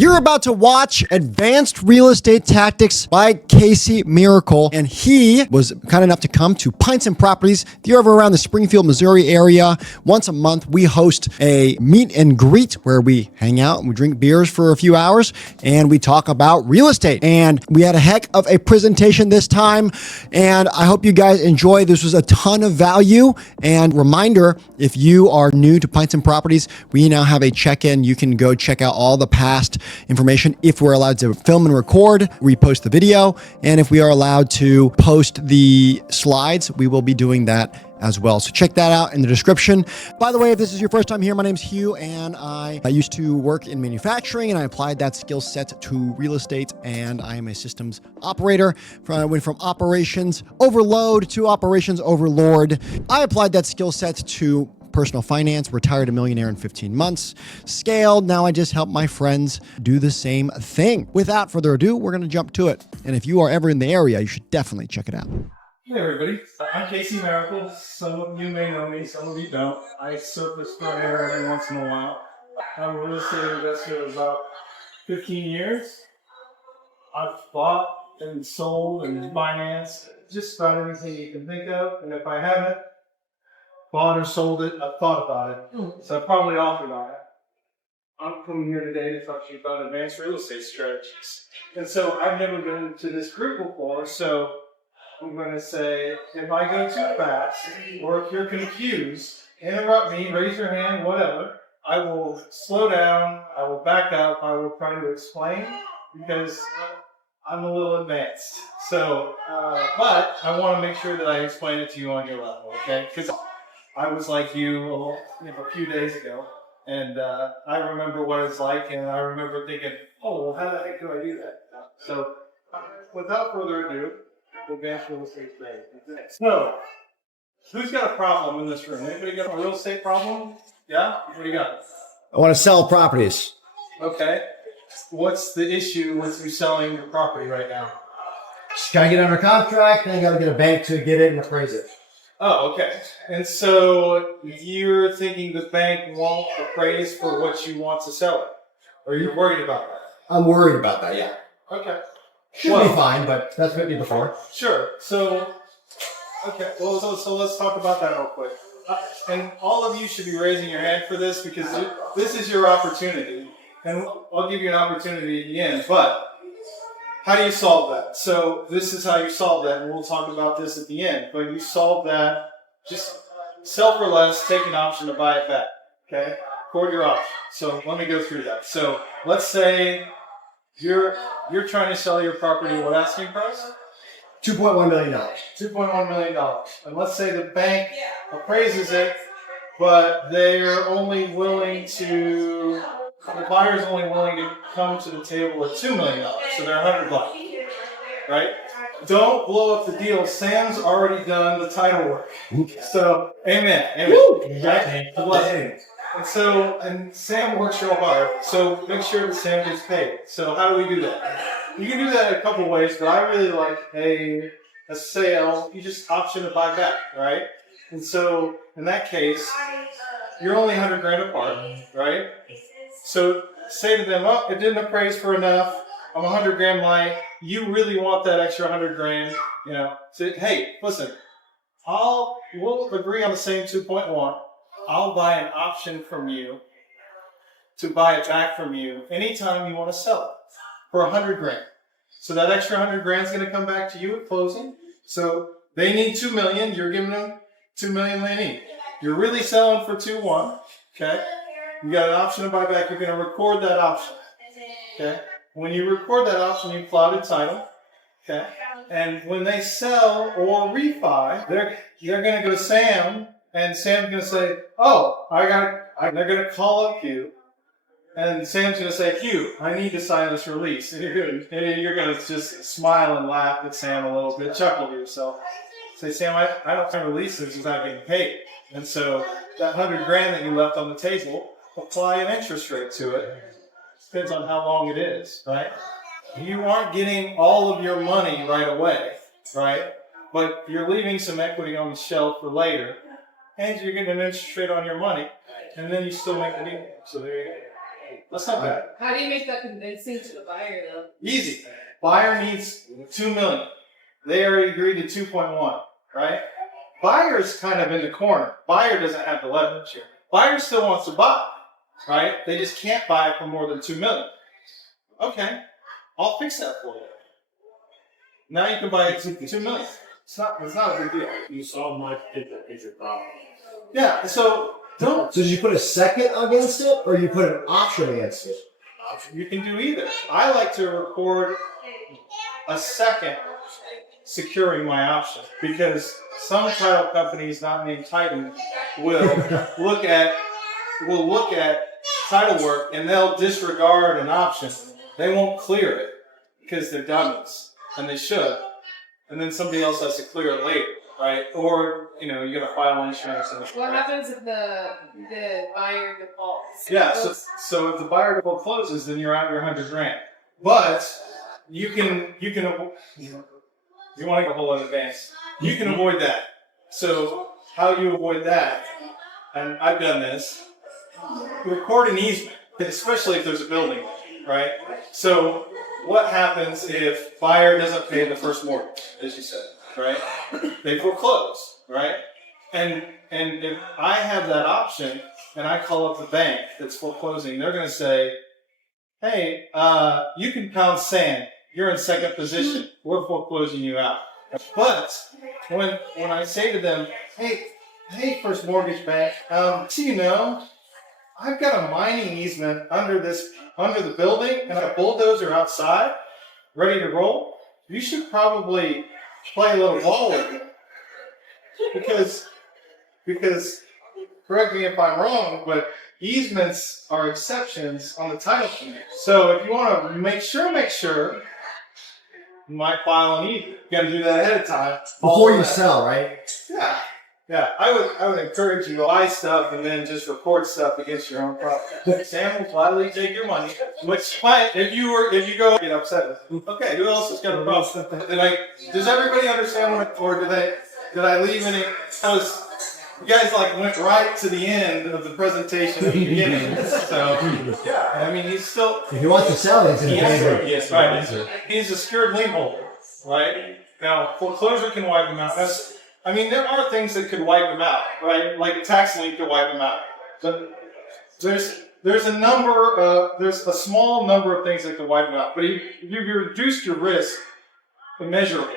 You're about to watch Advanced Real Estate Tactics by Casey Miracle, and he was kind enough to come to Pints Properties. If you're ever around the Springfield, Missouri area, once a month we host a meet and greet where we hang out and we drink beers for a few hours and we talk about real estate. And we had a heck of a presentation this time, and I hope you guys enjoy. This was a ton of value. And reminder, if you are new to Pints Properties, we now have a check-in. You can go check out all the past information. If we're allowed to film and record, we post the video. And if we are allowed to post the slides, we will be doing that as well. So check that out in the description. By the way, if this is your first time here, my name's Hugh, and I used to work in manufacturing, and I applied that skill set to real estate, and I am a systems operator. I went from Operations Overload to Operations Overlord. I applied that skill set to personal finance, retired a millionaire in 15 months, scaled. Now I just help my friends do the same thing. Without further ado, we're going to jump to it. And if you are ever in the area, you should definitely check it out. Hey everybody, I'm Casey Miracle. Some of you may know me, some of you don't. I surface front air every once in a while. I'm a real estate investor of about 15 years. I've bought and sold and financed just about anything you can think of, and if I haven't bought or sold it, I've thought about it. So I've probably authored on it. I'm coming here today to talk to you about advanced real estate strategies. And so I've never been to this group before, so I'm going to say, if I go too fast, or if you're confused, interrupt me, raise your hand, whatever. I will slow down, I will back up, I will try to explain, because I'm a little advanced. So, but I want to make sure that I explain it to you on your level, okay? Because I was like you a few days ago, and I remember what it's like, and I remember thinking, oh, well, how the heck do I do that? So, without further ado, advanced real estate strategy. So, who's got a problem in this room? Anybody got a real estate problem? Yeah? What do you got? I want to sell properties. Okay. What's the issue with you selling your property right now? Just got to get under contract, then I got to get a bank to get it and appraise it. Oh, okay. And so you're thinking the bank won't appraise for what you want to sell it? Or you're worried about that? I'm worried about that, yeah. Okay. Should be fine, but that's hit me before. Sure. So, okay. Well, so let's talk about that real quick. And all of you should be raising your hand for this, because this is your opportunity. And I'll give you an opportunity at the end. But how do you solve that? So this is how you solve that, and we'll talk about this at the end. But you solve that, just sell for less, take an option to buy it back. Okay? Record your option. So let me go through that. So let's say you're trying to sell your property, what asking price? $2.1 million. $2.1 million. And let's say the bank appraises it, but they're only willing to, the buyer's only willing to come to the table at $2 million. So they're $100, right? Don't blow up the deal. Sam's already done the title work. So, amen. Amen. Right? And Sam works real hard, so make sure that Sam gets paid. So how do we do that? You can do that a couple ways, but I really like a sale. You just option to buy back, right? And so in that case, you're only 100 grand apart, right? So say to them, oh, it didn't appraise for enough. I'm 100 grand light. You really want that extra 100 grand, you know? Say, hey, listen, we'll agree on the same 2.1. I'll buy an option from you to buy it back from you anytime you want to sell it for 100 grand. So that extra 100 grand is going to come back to you at closing. So they need 2 million. You're giving them 2 million they need. You're really selling for 2.1. Okay. You got an option to buy back. You're going to record that option. Okay. When you record that option, you plotted title. Okay. And when they sell or refi, they're going to go to Sam. And Sam's going to say, oh, they're going to call up Hugh. And Sam's going to say, Hugh, I need to sign this release. And you're going to just smile and laugh at Sam a little bit, chuckle to yourself. Say, Sam, I don't sign releases without getting paid. And so that 100 grand that you left on the table, apply an interest rate to it. Depends on how long it is, right? You aren't getting all of your money right away, right? But you're leaving some equity on the shelf for later. And you're getting an interest rate on your money, and then you still make the deal. So there you go. That's not bad. How do you make that convincing to the buyer, though? Easy. Buyer needs $2 million. They already agreed to 2.1, right? Buyer's kind of in the corner. Buyer doesn't have the leverage here. Buyer still wants to buy, right? They just can't buy it for more than $2 million. Okay, I'll fix that for you. Now you can buy it for $2 million. It's not a big deal. You solve my particular problem. Yeah, so don't. So did you put a second against it, or you put an option against it? You can do either. I like to record a second securing my option because some title companies not named Titan will look at title work and they'll disregard an option. They won't clear it because they're dummies, and they should. And then somebody else has to clear it later, right? Or you got to file insurance. What happens if the buyer defaults? Yeah, so if the buyer default closes, then you're out your $100,000. But you want to go whole in advance. You can avoid that. So how you avoid that? And I've done this. Record an easement, especially if there's a building, right? So what happens if buyer doesn't pay the first mortgage, as you said, right? They foreclose, right? And if I have that option and I call up the bank that's foreclosing, they're going to say, hey, you can pound sand. You're in second position. We're foreclosing you out. But when I say to them, hey, first mortgage bank, I've got a mining easement under the building and a bulldozer outside, ready to roll. You should probably play a little ball with it. Because correct me if I'm wrong, but easements are exceptions on the title company. So if you want to make sure you might file an easement. You got to do that ahead of time. Before you sell, right? Yeah. I would encourage you to buy stuff and then just record stuff against your own property. Sam will gladly take your money. If you go get upset with me. Okay, who else has got a problem? Does everybody understand did I leave any? You guys went right to the end of the presentation at the beginning. So yeah, I mean he's still. If he wants to sell, he's in favor. Yes, right. He's a secured lien holder, right? Now foreclosure can wipe him out. There are things that could wipe him out, right? Like a tax lien could wipe him out. But there's a small number of things that could wipe him out. But you've reduced your risk immeasurably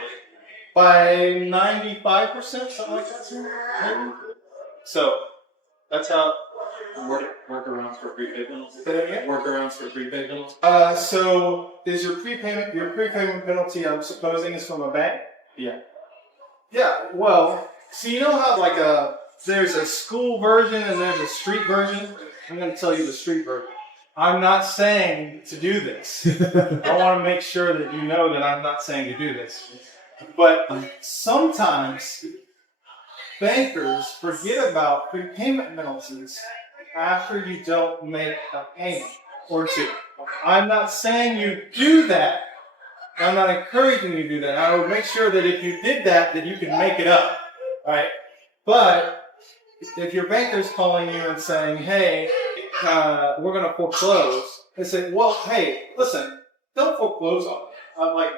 by 95%, something like that, maybe. So that's how. Workarounds for prepaid penalties. Workarounds for prepaid penalties. So is your prepayment penalty? I'm supposing is from a bank. Yeah. Yeah. Well, so you know how there's a school version and there's a street version. I'm going to tell you the street version. I'm not saying to do this. I want to make sure that you know that I'm not saying to do this. But sometimes bankers forget about prepayment penalties after you don't make a payment or two. I'm not saying you do that. I'm not encouraging you to do that. I would make sure that if you did that you can make it up, right? But if your banker's calling you and saying, hey, we're going to foreclose, they say, well, hey, listen, don't foreclose on it. I'm like,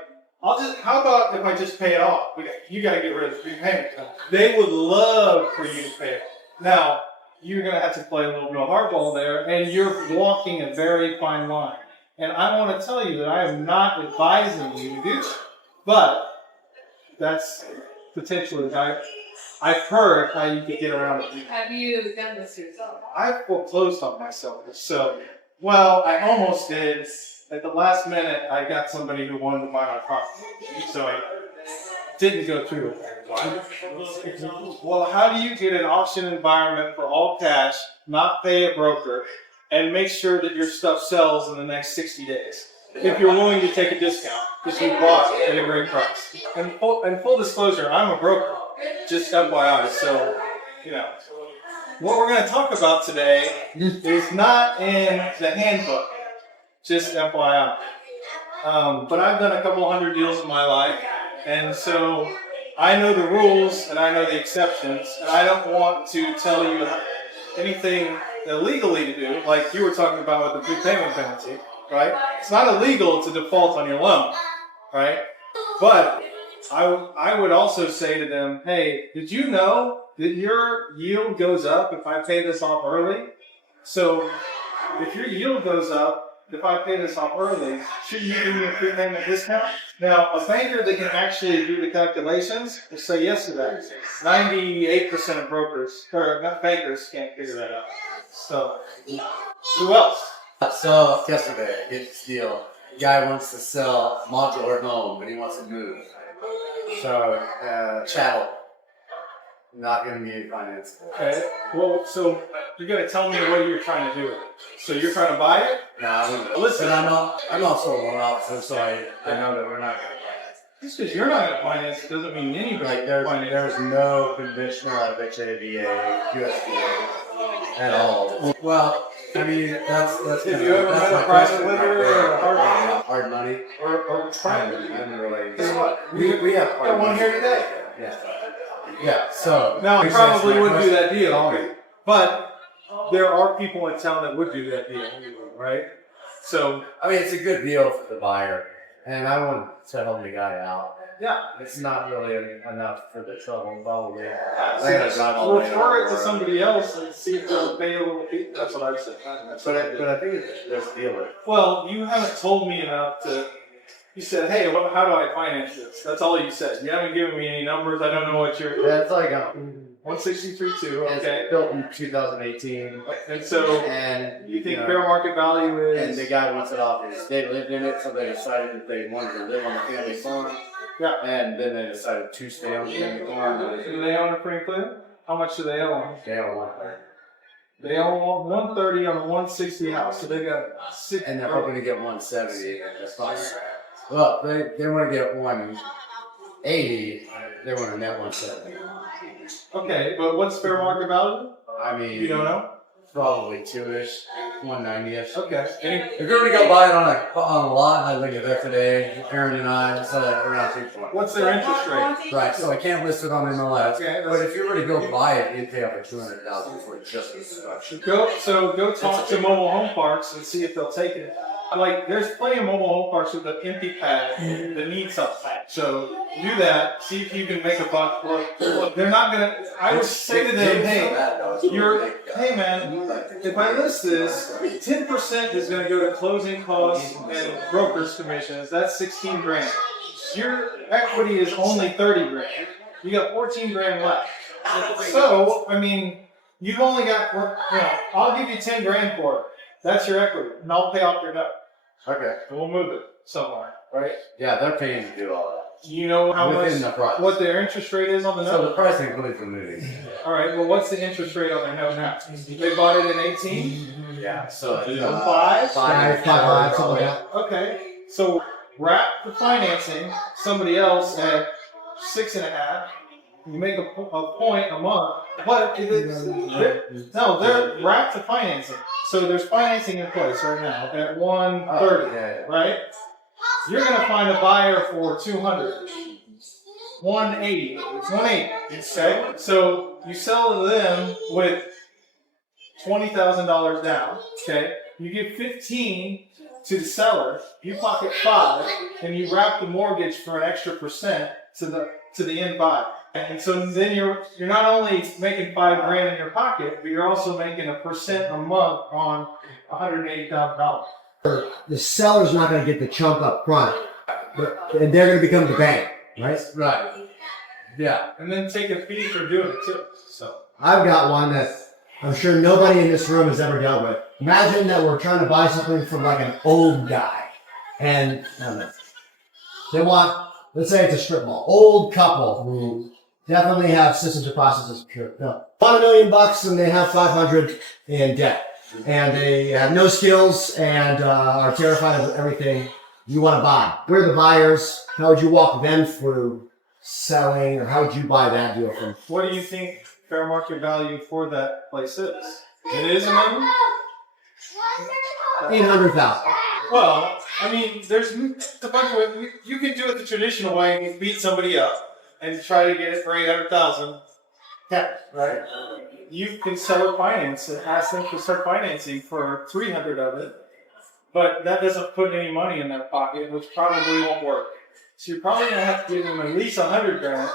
how about if I just pay it off? You got to get rid of the prepayment. They would love for you to pay it. Now, you're going to have to play a little bit of hardball there, and you're walking a very fine line. And I want to tell you that I am not advising you to do that. But that's potentially, I've heard how you can get around it. Have you done this yourself? I foreclosed on myself. So, I almost did. At the last minute, I got somebody who wanted to buy my property. So I didn't go through with that. Well, how do you get an auction environment for all cash, not pay a broker, and make sure that your stuff sells in the next 60 days? If you're willing to take a discount, because you bought at a great price. And full disclosure, I'm a broker, just FYI. So, what we're going to talk about today is not in the handbook, just FYI. But I've done a couple hundred deals in my life, and so I know the rules and I know the exceptions, and I don't want to tell you anything illegally to do, like you were talking about with the prepayment penalty, right? It's not illegal to default on your loan, right? But I would also say to them, hey, did you know that your yield goes up if I pay this off early? So if your yield goes up, if I pay this off early, shouldn't you give me a prepayment discount? Now, a banker that can actually do the calculations will say yes to that. 98% of brokers, or bankers, can't figure that out. So, who else? So, yesterday, good deal. The guy wants to sell a modular home, but he wants to move. So, chattel. Not going to be any finance. Okay. Well, so you're going to tell me what you're trying to do with it. So you're trying to buy it? No, I wouldn't. Listen, I'm also a loan officer, so I know that we're not going to finance. just because you're not going to finance it doesn't mean anybody Like, there's no conventional FHA, USDA at all. Well, I mean, that's Have you ever met a private lender or a hard money? or private? I haven't really. Guess what? We have I got one here today. Yeah. Yeah, so. Now, I probably wouldn't do that deal, but there are people in town that would do that deal, right? So, I mean, it's a good deal for the buyer, and I wouldn't settle the guy out. yeah. It's not really enough for the trouble, probably. I So gotta drive all the way refer it to around. somebody else and see if they'll pay a little fee. That's what I've said. But I think there's a deal with it. Well, you haven't told me enough to. You said, hey, how do I finance this? That's all you said. You haven't given me any numbers. I don't know what you're. That's like 163.2, okay. it's built in 2018, And so and you think know, fair market value is. and the guy wants it off his. They lived in it, so they decided that they wanted to live on the family farm. Yeah. And then they decided to stay on the family farm. Do they own a Franklin? How much do they own? They don't want it. They own 130 on a 160 house, so they got 6. And they're hoping to get 170. That's fine. Well, they want to get 180. They want to net 170. Okay, but what's fair market value? I mean, You don't know? probably 2-ish, 190-ish. Okay. If you were to go buy it on a lot, I look at that today. Aaron and I said around 220. What's their interest rate? Right, so I can't list it on MLS. Okay, But if you were to go buy it, you'd pay over $200,000 for it just as such. Go talk to mobile home parks and see if they'll take it. Like, there's plenty of mobile home parks with an empty pad that need something. So do that. See if you can make a buck. Look, they're not gonna. I would say to them, hey man, if I list this, 10% is gonna go to closing costs and brokers commissions. That's 16 grand. Your equity is only 30 grand. You got 14 grand left. So I mean, you've only got. I'll give you 10 grand for it. That's your equity, and I'll pay off your note. Okay. And we'll move it somewhere, right? Yeah, they're paying to do all that. You know how Within much, the price. what their interest rate is on the So note? the price includes the moving. All right, well, what's the interest rate on their note now? They bought it in 18? Yeah, so it's 5? Five, something like that. Okay, so wrap the financing, somebody else at 6.5. You make a point a month, but they're wrapped the financing. So there's financing in place right now at 130, right? You're gonna find a buyer for 200, 180, 180. Okay, so you sell to them with $20,000 down. Okay, you give 15 to the seller, you pocket 5, and you wrap the mortgage for an extra percent to the end buyer. And so then you're not only making $5 grand in your pocket, but you're also making 1% a month on $180,000. The seller's not going to get the chunk up front, and they're going to become the bank, right? Right. Yeah. And then take a fee for doing it too. So I've got one that I'm sure nobody in this room has ever dealt with. Imagine that we're trying to buy something from like an old guy, and they want, let's say it's a strip mall, old couple who definitely have systems and processes. Want $1 million and they have 500 in debt, and they have no skills and are terrified of everything you want to buy. We're the buyers. How would you walk them through selling, or how would you buy that deal from? what do you think fair market value for that place is? It is a number? 800,000. Well, I mean, there's a bunch of ways. You can do it the traditional way and beat somebody up and try to get it for 800,000. Yeah, right? you can sell it finance and ask them to start financing for 300 of it, but that doesn't put any money in their pocket, which probably won't work. So you're probably gonna have to give them at least 100 grand.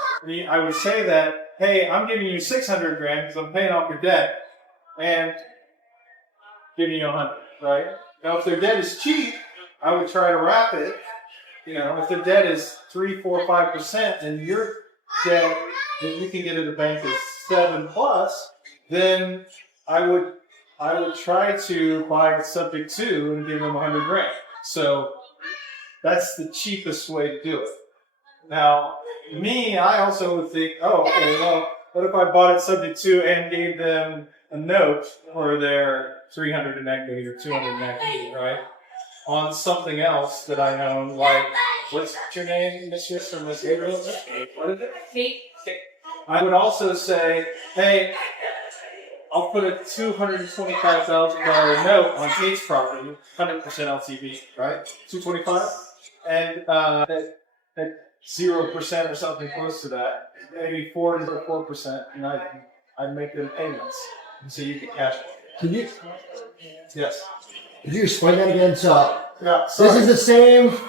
I would say that, hey, I'm giving you 600 grand because I'm paying off your debt, and giving you 100, right? Now, if their debt is cheap, I would try to wrap it. You know, if their debt is 3, 4, 5%, and your debt that you can get at the bank is 7+, then I would try to buy it subject to and give them 100 grand. So that's the cheapest way to do it. Now, I also would think, oh, okay, well, what if I bought it subject to and gave them a note for their 300 in equity or 200 in equity, right? On something else that I own, like, what's your name, Mistress or Miss Gabriel? What is it? Kate. I would also say, hey, I'll put a $225,000 note on Kate's property, 100% LTV, right? 225, and at 0% or something close to that, maybe 4 to 4%, and I'd make them payments, so you could cash it. Can you? Yes. Could you explain that again? So Yeah. this is the same $1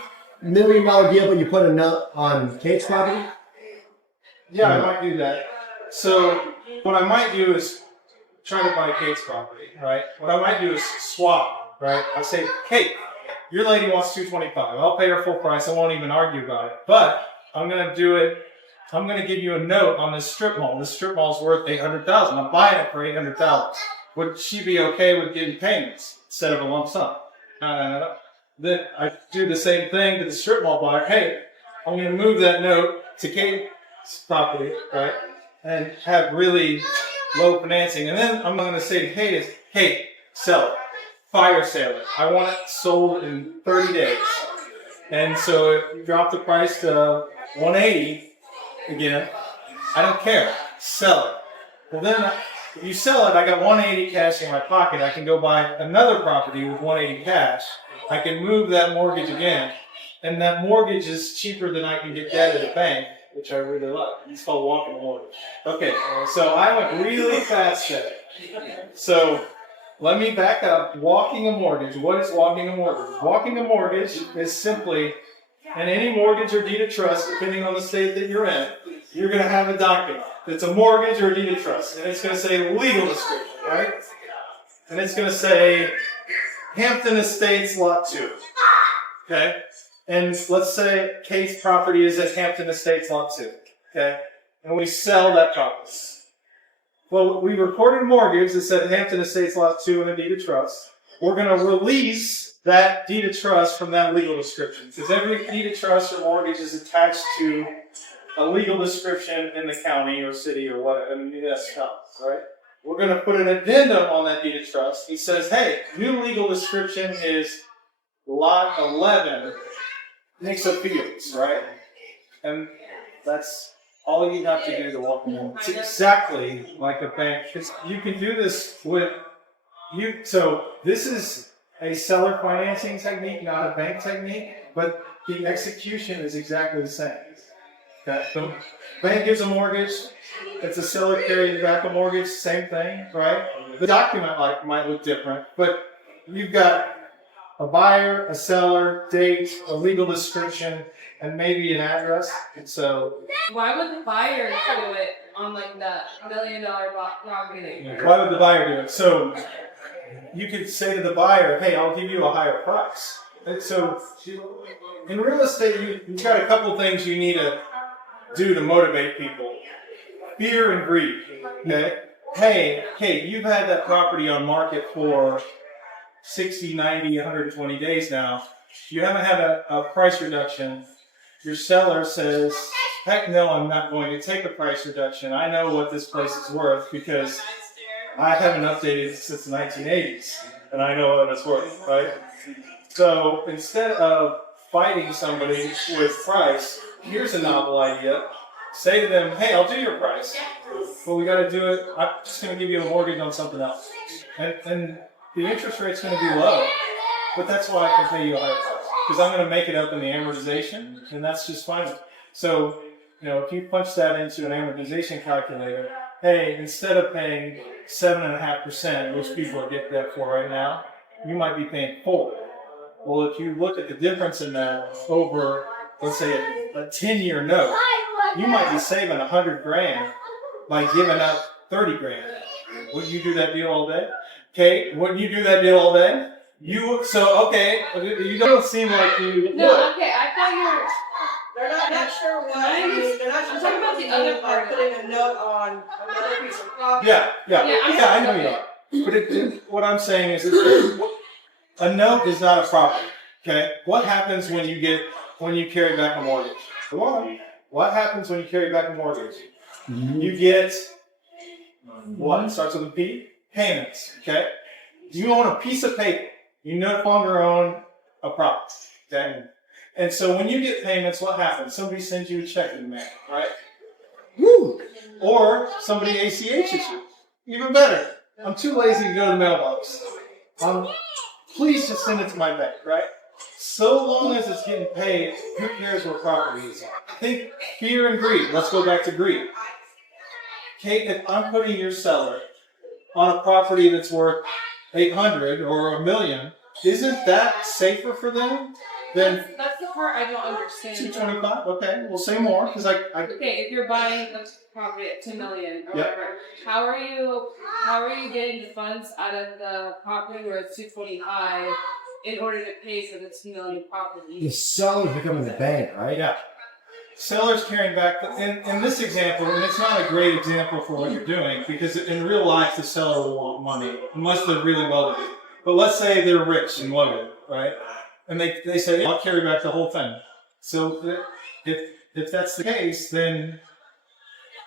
million deal, but you put a note on Kate's property. Yeah, I might do that. So what I might do is try to buy Kate's property, right? What I might do is swap, right? I say, Kate, your lady wants 225. I'll pay her full price. I won't even argue about it. But I'm gonna do it. I'm gonna give you a note on this strip mall. This strip mall is worth $800,000. I'm buying it for $800,000. Would she be okay with getting payments instead of a lump sum? Then I do the same thing to the strip mall buyer. Hey, I'm gonna move that note to Kate's property, right? And have really low financing. And then I'm going to say to Kate, hey, sell it. Fire sale it. I want it sold in 30 days. And so if you drop the price to 180 again, I don't care. Sell it. Well, then if you sell it, I got 180 cash in my pocket. I can go buy another property with 180 cash. I can move that mortgage again. And that mortgage is cheaper than I can get that at a bank, which I really like. It's called walking a mortgage. Okay, so I went really fast there. So let me back up. Walking a mortgage. What is walking a mortgage? Walking a mortgage is simply, and any mortgage or deed of trust, depending on the state that you're in, you're going to have a document. It's a mortgage or a deed of trust, and it's going to say legal description, right? And it's going to say Hampton Estates Lot 2. Okay? And let's say Kate's property is at Hampton Estates Lot 2, okay? And we sell that property. Well, we recorded a mortgage that said Hampton Estates Lot 2 and a deed of trust. We're going to release that deed of trust from that legal description, because every deed of trust or mortgage is attached to a legal description in the county or city or whatever, I mean, that's how, right? We're going to put an addendum on that deed of trust. He says, hey, new legal description is Lot 11. Mix-up fields, right? And that's all you have to do to walk in. It's exactly like a bank. You can do this with you. So this is a seller financing technique, not a bank technique, but the execution is exactly the same. Okay. So bank gives a mortgage. It's a seller carrying back a mortgage. Same thing, right? The document might look different, but you've got a buyer, a seller, date, a legal description, and maybe an address. And so, Why would the buyer do it on like that $1 million property? why would the buyer do it? So, you could say to the buyer, "Hey, I'll give you a higher price." And so, in real estate, you've got a couple things you need to do to motivate people: fear and greed. Okay. Hey, you've had that property on market for 60, 90, 120 days now. You haven't had a price reduction. Your seller says, heck no, I'm not going to take a price reduction. I know what this place is worth because I haven't updated it since the 1980s, and I know what it's worth, right? So instead of fighting somebody with price, here's a novel idea. Say to them, hey, I'll do your price, but we got to do it. I'm just going to give you a mortgage on something else. And the interest rate's going to be low, but that's why I can pay you a higher price, because I'm going to make it up in the amortization, and that's just fine. So, if you punch that into an amortization calculator, hey, instead of paying 7.5%, most people are getting that for right now. You might be paying 4. Well, if you look at the difference in that over, let's say, a 10-year note, you might be saving 100 grand by giving up 30 grand. Would you do that deal all day? Okay, wouldn't you do that deal all day? You don't seem like you would. No, okay, I thought you were. They're not sure what I mean. They're not sure I'm talking about the other part. Putting a note on another piece of property. Yeah, I know okay. you are. But what I'm saying is, a note is not a property. Okay, what happens when you carry back a mortgage? Come on. What happens when you carry back a mortgage? You get what? It starts with a P. Payments. Okay. You own a piece of paper. You no longer own a property. Okay. And so when you get payments, what happens? Somebody sends you a check in the mail, right? Woo! Or somebody ACHs you. Even better. I'm too lazy to go to the mailbox. Please just send it to my bank, right? So long as it's getting paid, who cares what property it's on? Think fear and greed. Let's go back to greed. Kate, if I'm putting your seller on a property that's worth 800 or $1 million, isn't that safer for them than That's the part I don't understand. 225? Okay, we'll say more because I Okay, if you're buying a property at $2 million or Yep. whatever, how are you getting the funds out of the property where it's 225 in order to pay for the $2 million property? The seller's becoming the bank, right? yeah. Sellers carrying back, in this example, and it's not a great example for what you're doing because in real life the seller will want money unless they're really loaded. But let's say they're rich and loaded, right? And they say, I'll carry back the whole thing. So if that's the case, then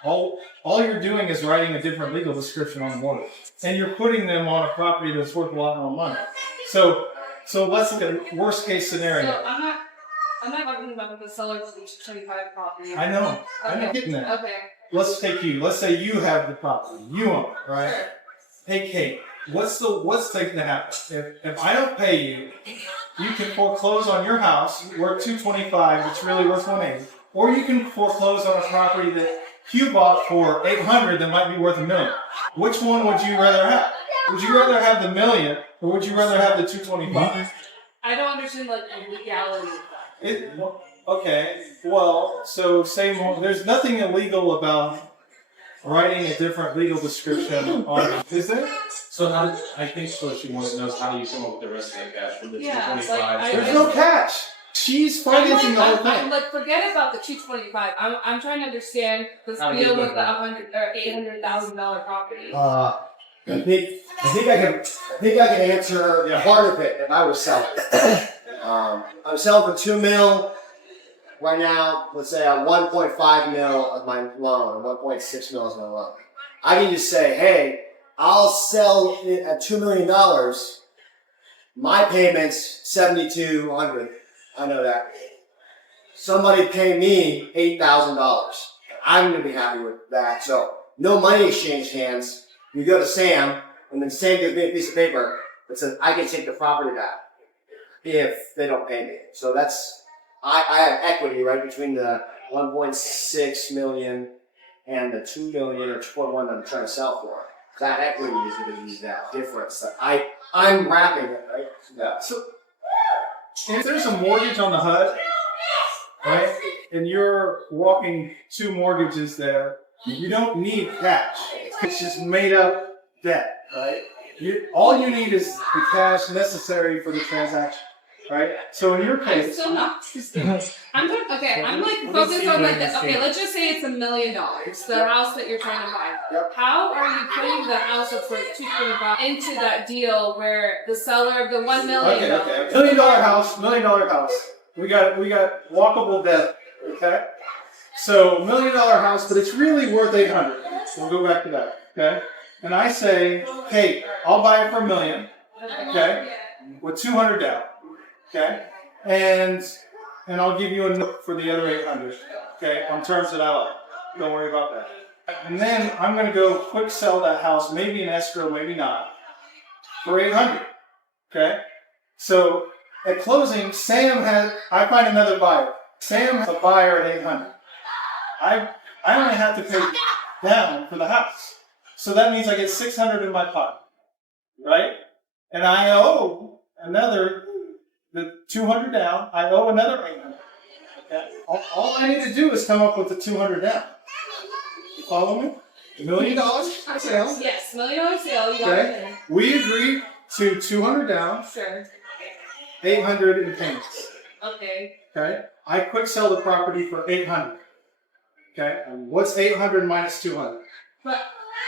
all you're doing is writing a different legal description on the mortgage. And you're putting them on a property that's worth a lot more money. So let's look at a worst case scenario. So I'm not talking about the seller's 225 property. I know. I'm Okay. getting that. Okay. Let's take you. Let's say you have the property. You own it, right? Sure. Hey, Kate, what's going to happen? If I don't pay you, you can foreclose on your house worth 225, which really worth 180, or you can foreclose on a property that Hugh bought for 800 that might be worth $1 million. Which one would you rather have? Would you rather have the $1 million, or would you rather have the 225? I don't understand like the legality of that. Okay, well, so there's nothing illegal about writing a different legal description on, is there? So I think what she wants to know is how do you come up with the rest of the cash from the Yeah, 225? like, There's no catch. She's financing the whole I'm thing. like, forget about the 225. I'm trying to understand this How do deal you with do the that? $800,000 property. I think I can answer Yeah. part of it if I was selling. I'm selling for $2 million right now. Let's say I'm 1.5 mil of my loan, 1.6 mil is my loan. I can just say, hey, I'll sell it at $2 million. My payment's $7,200. I know that. Somebody pay me $8,000. I'm gonna be happy with that. So no money exchange hands. You go to Sam, and then Sam gives me a piece of paper that says I can take the property back if they don't pay me. So that's I have equity right between the 1.6 million and the 2 million or 2.1 that I'm trying to sell for. That equity is going to be that difference that I'm wrapping it, right? Yeah. So, if there's a mortgage on the HUD, right, and you're walking 2 mortgages there, you don't need cash. It's just made up debt, right? All you need is the cash necessary for the transaction, right? So in your I'm case, still not. I'm like focused on like this. Okay, let's just say it's $1 million, the house that you're trying to buy. Yep. How are you putting the house that's worth $225 into that deal where the seller of the $1 million? okay, $1 million house, $1 million house. We got walkable debt, okay? So $1 million house, but it's really worth 800. We'll go back to that, okay? And I say, hey, I'll buy it for $1 million, okay, with 200 down, okay, and I'll give you a note for the other 800, okay, on terms that I like. Don't worry about that. And then I'm going to go quick sell that house, maybe in escrow, maybe not, for 800, okay. So at closing, I find another buyer. Sam has a buyer at 800. I only have to pay down for the house. So that means I get 600 in my pocket, right? And I owe another, the 200 down, I owe another 800. Okay? All I need to do is come up with the 200 down. You follow me? $1 million sale. Yes, $1 million sale. You got Okay. it there. We agree to 200 down, Sure. 800 in payments. Okay. Okay. I quick sell the property for 800. Okay. And what's 800 minus 200? But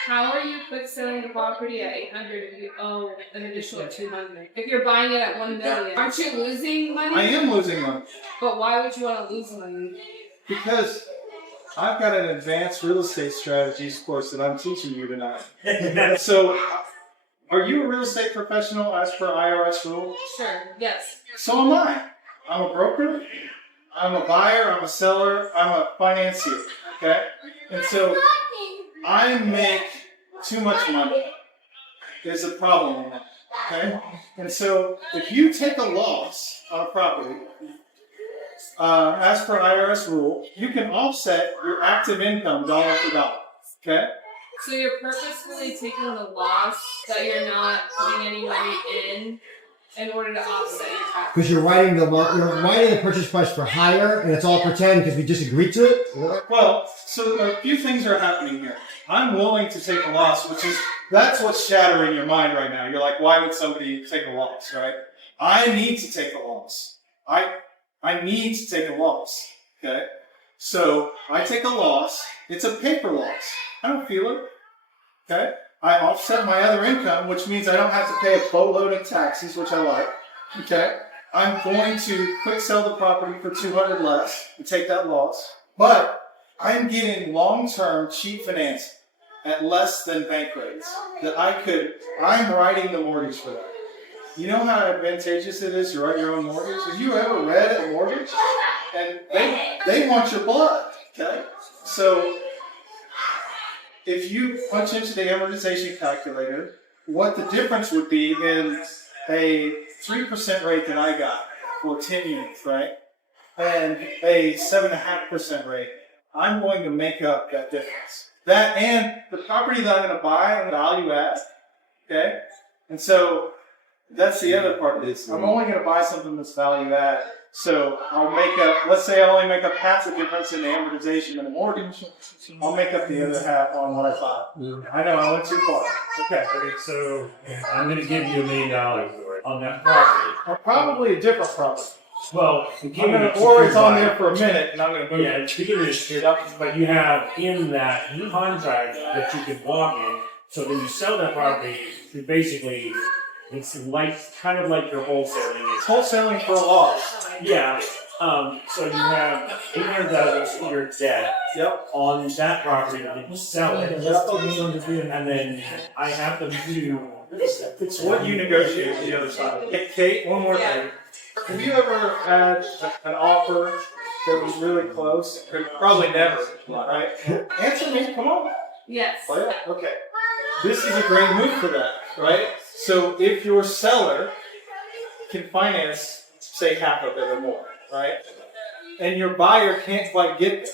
how are you quick selling the property at 800 if you owe an additional 200? If you're buying it at 1 million, aren't you losing money? I am losing money But why would you want to lose money? because I've got an advanced real estate strategies course that I'm teaching you tonight. So, are you a real estate professional as per IRS rule? Sure. Yes. So am I. I'm a broker. I'm a buyer. I'm a seller. I'm a financier. Okay? And so I make too much money. There's a problem in that. Okay? And so if you take a loss on a property, as per IRS rule, you can offset your active income dollar for dollar. Okay? So you're purposefully taking the loss that you're not putting any money in order to offset your tax. Because you're writing the purchase price for higher, and it's all pretend because we just agreed to it. Well, so a few things are happening here. I'm willing to take a loss, that's what's shattering your mind right now. You're like, why would somebody take a loss, right? I need to take a loss. I need to take a loss, okay? So I take a loss. It's a paper loss. I don't feel it, okay? I offset my other income, which means I don't have to pay a boatload of taxes, which I like, okay? I'm going to quick sell the property for 200 less and take that loss, but I'm getting long-term cheap financing at less than bank rates I'm writing the mortgage for that. You know how advantageous it is to write your own mortgage? Have you ever read a mortgage? And they want your blood, okay? So if you punch into the amortization calculator, what the difference would be in a 3% rate that I got for 10 units, right? And a 7.5% rate, I'm going to make up that difference. That and the property that I'm going to buy, I'm value add, okay? And so that's the other part of this. I'm only going to buy something that's value add. So I'll make up, let's say I only make up half the difference in the amortization and the mortgage. I'll make up the other half on what I buy. I know, I went too far. Okay. Okay, so I'm gonna give you $1 million on that property. Or probably a different property. Well, Or it's on there for a minute and I'm going to move yeah, it. to give you straight up, but you have in that contract that you can walk in. So when you sell that property, you basically, it's like kind of like your wholesaling. It's wholesaling for a loss. Yeah. So you have $800,000 for your debt on that property, and then you sell it, and then I have them do. It's what you negotiate with the other side. Hey, Kate, one more thing. Have you ever had an offer that was really close? Probably never, right? Answer me, come on. Yes. Oh, yeah? Okay. This is a great move for that, right? So if your seller can finance, say, half of it or more, right? And your buyer can't quite get there,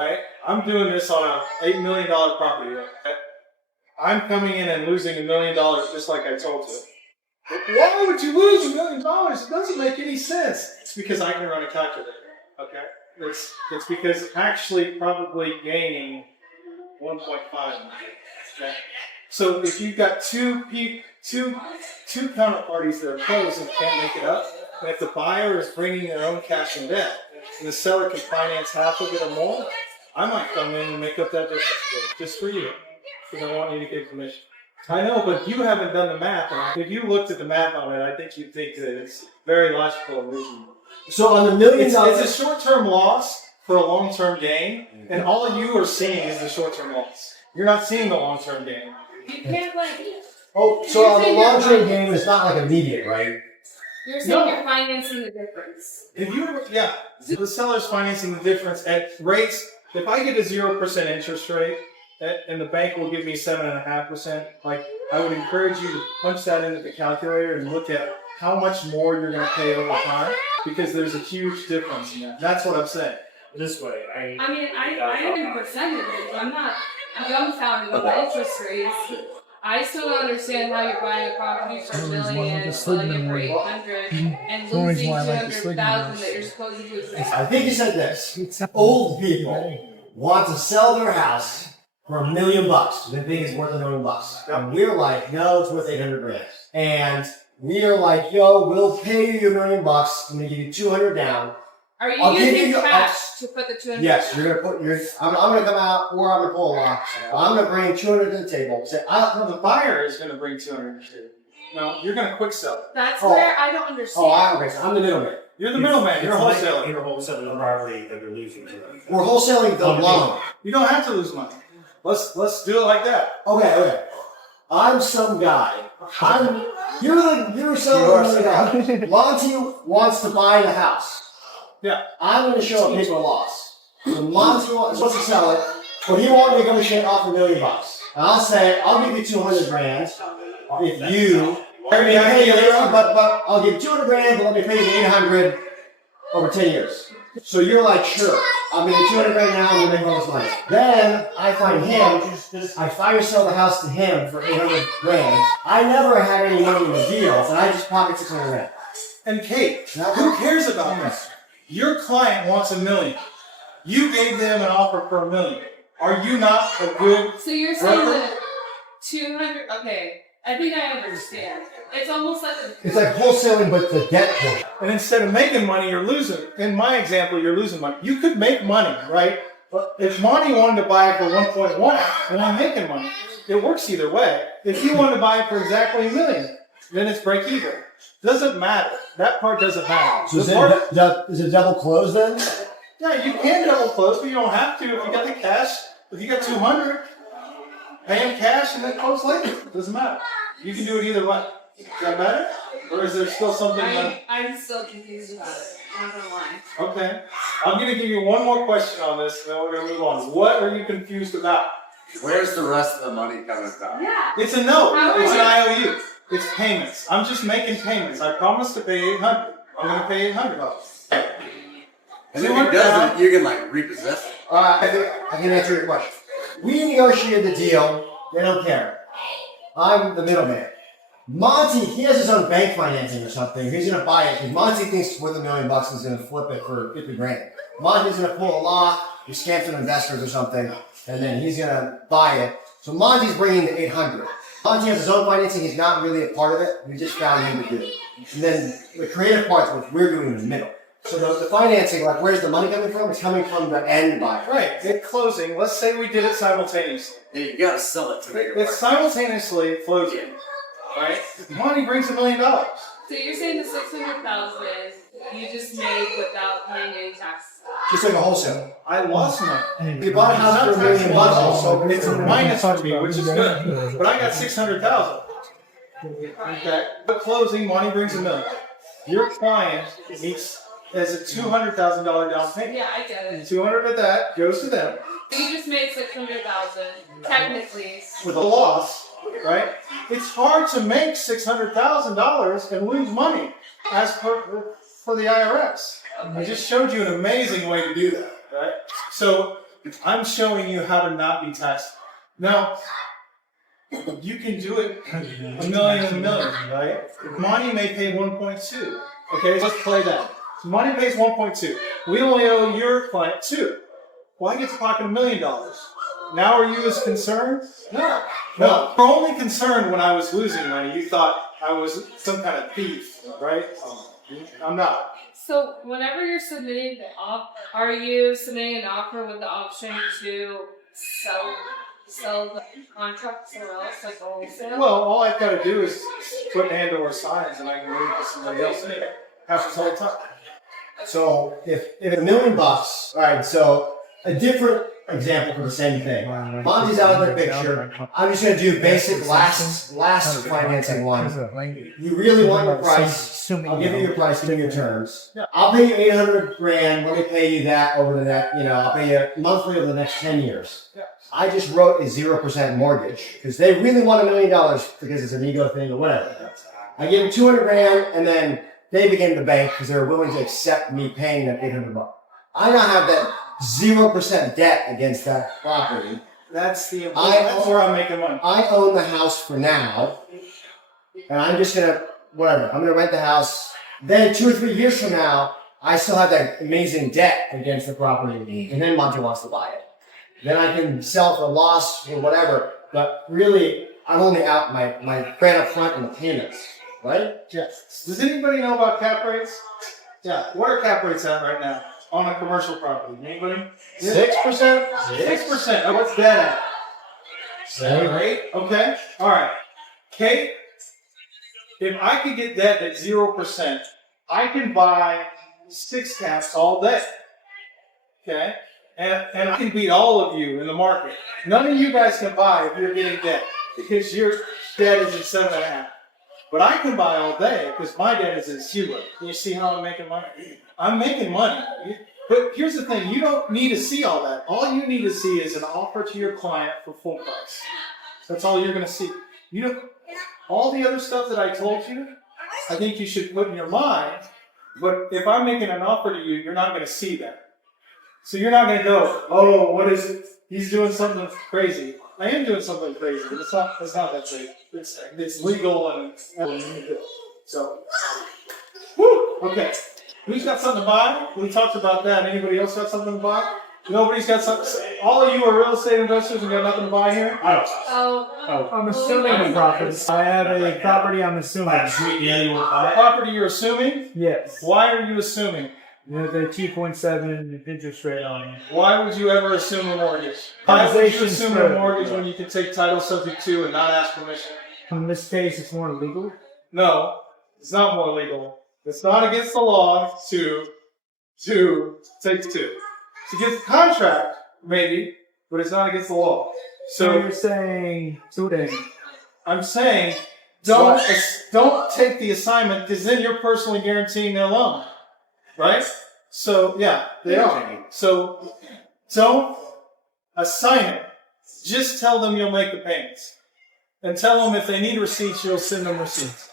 right? I'm doing this on an $8 million property, right? I'm coming in and losing $1 million just like I told you. But why would you lose $1 million? It doesn't make any sense. It's because I can run a calculator, okay? It's because actually probably gaining 1.5 million, okay? So if you've got two counterparties that are close and can't make it up, and if the buyer is bringing their own cash and debt, and the seller can finance half of it or more, I might come in and make up that difference just for you, because I want you to get commission. I know, but you haven't done the math. And if you looked at the math on it, I think you'd think that it's very logical and reasonable. So on the $1 million, It's a short-term loss for a long-term gain, and all you are seeing is the short-term loss. You're not seeing the long-term gain. You can't so on the long-term game, it's not like immediate, right? You're saying No. you're financing the difference. The seller's financing the difference at rates. If I get a 0% interest rate, and the bank will give me 7.5%, like I would encourage you to punch that into the calculator and look at how much more you're going to pay over time, because there's a huge difference in that. That's what I'm saying. This way, I mean, I 100% it, but I'm not dumbfounded with the interest rates. I still don't understand how you're buying a property for $1 million, selling it for 800, and losing 200,000 that you're supposed to lose. I think you said this. Old people want to sell their house for $1 million. They think it's worth $1 million. And we're like, no, it's worth 800 grand. And we are like, yo, we'll pay you $1 million. I'm gonna give you 200 down. Are you I'll give using you- cash to put the 200? Yes, you're gonna put your. I'm gonna come out, or I'm gonna pull a lock. I'm gonna bring 200 to the table. Say, No, the buyer is going to bring 200 too. No, you're going to quick sell it. That's Oh. where I don't understand. okay, so I'm the middleman. You're the middleman. You're a It's wholesaler. like You're wholesaling the property that you're losing to. We're wholesaling the loan. You don't have to lose money. Let's do it like that. Okay. I'm some guy. You're selling $1 million. Monty wants to buy the house. Yeah. I'm going to show a paper loss. So Monty wants to sell it, but he won't negotiate off $1 million. And I'll say, I'll give you 200 grand if you. But I'll give 200 grand, but let me pay you 800 over 10 years. So you're like, sure, I'm gonna 200 grand now, I'm gonna make all this money. Then I find him, I fire sell the house to him for 800 grand. I never had any money in the deal, and I just pocket 600 grand. And Kate, who cares about this? Your client wants $1 million. You gave them an offer for $1 million. Are you not a good? So you're saying that 200? Okay, I think I understand. It's almost like It's like wholesaling, but the debt portion. And instead of making money, you're losing. In my example, you're losing money. You could make money, right? But if Monty wanted to buy it for 1.1, then I'm making money. It works either way. If you want to buy it for exactly $1 million, then it's break even. Doesn't matter. That part doesn't matter. So is it double close then? Yeah, you can double close, but you don't have to. If you got the cash, if you got 200, pay him cash and then close later. Doesn't matter. You can do it either way. Does that matter? Or is there still something? I'm still confused about it. I'm not gonna lie. Okay. I'm going to give you one more question on this, and then we're going to move on. What are you confused about? Where's the rest of the money coming from? Yeah. It's a note. How It's is an IOU. It's payments. I'm just making payments. I promised to pay 800. I'm going to pay $800. And if he doesn't, you can like repossess it. I can answer your question. We negotiated the deal. They don't care. I'm the middleman. Monty, he has his own bank financing or something. He's going to buy it. Because Monty thinks it's worth $1 million and he's going to flip it for 50 grand. Monty's going to pull a lock. He scams some investors or something. And then he's going to buy it. So Monty's bringing the 800. Monty has his own financing. He's not really a part of it. We just found him to do it. And then the creative part's what we're doing in the middle. So the financing, like where's the money coming from? It's coming from the end buyer. Right. At closing, let's say we did it simultaneously. Yeah, you gotta sell it to make it It's work. simultaneously closing. Right? Monty brings $1 million. So you're saying the 600,000 you just made without paying any taxes? Just like a wholesale. I lost money. You bought a house for $1 million also. It's a minus for me, which is good. But I got 600,000. Okay. At closing, Monty brings $1 million. Your client has a $200,000 down payment. Yeah, I get it. 200 of that goes to them So you just made 600,000 technically. with a loss, right? It's hard to make $600,000 and lose money as per for the IRS. I just showed you an amazing way to do that, right? So I'm showing you how to not be taxed. Now, you can do it $1 million and $1 million, right? Monty may pay 1.2. Okay, let's play that. So Monty pays 1.2. We only owe your client 2. Well, I get to pocket $1 million. Now are you as concerned? No. No. You're only concerned when I was losing money. You thought I was some kind of thief, right? I'm not. So whenever you're submitting the are you submitting an offer with the option to sell the contract somewhere else, like a wholesale? Well, all I've got to do is put and/or signs, and I can move to somebody else anyway. Half this whole time. So if $1 million, all right, so a different example for the same thing. Monty's out of the picture. I'm just going to do basic last financing one. You really want your price. I'll give you your price, give me your terms. I'll pay you 800 grand. Let me pay you that over the next, I'll pay you monthly over the next 10 years. I just wrote a 0% mortgage because they really want $1 million because it's an ego thing or whatever. I gave them 200 grand and then they became the bank because they were willing to accept me paying that $800. I now have that 0% debt against that property. That's where I'm making money. I own the house for now, and I'm just gonna I'm gonna rent the house. Then 2 or 3 years from now, I still have that amazing debt against the property, and then Monty wants to buy it. Then I can sell for loss or whatever. But really, I'm only out my rent up front and the payments, right? Yes. Does anybody know about cap rates? Yeah. What are cap rates at right now on a commercial property? Anybody? 6%. 6%. Oh, what's that at? 7 or 8. Okay. All right. Kate, if I could get that at 0%, I can buy 6 caps all day. Okay. And I can beat all of you in the market. None of you guys can buy if you're getting debt because your debt is in 7.5. But I can buy all day because my debt is in 0. You see how I'm making money? I'm making money. But here's the thing: you don't need to see all that. All you need to see is an offer to your client for full price. That's all you're going to see. You know, all the other stuff that I told you, I think you should put in your mind. But if I'm making an offer to you, you're not going to see that. So you're not going to go, oh, what is it? He's doing something crazy. I am doing something crazy, but it's not that crazy. It's legal and so. Woo! Okay. Who's got something to buy? We talked about that. Anybody else got something to buy? Nobody's got something. All of you are real estate investors and got nothing to buy here? I'm assuming a property. I have a property I'm assuming. Property you're assuming? Yes. Why are you assuming? The 2.7 interest rate on it. Why would you ever assume a mortgage? Why would you assume a mortgage when you can take title subject to and not ask permission? In this case, it's more legal? No, it's not more legal. It's not against the law to take two. It's against the contract, maybe, but it's not against the law. So you're saying I'm saying don't take the assignment because then you're personally guaranteeing their loan. Right? So, yeah, they are. So, don't assign it. Just tell them you'll make the payments. And tell them if they need receipts, you'll send them receipts.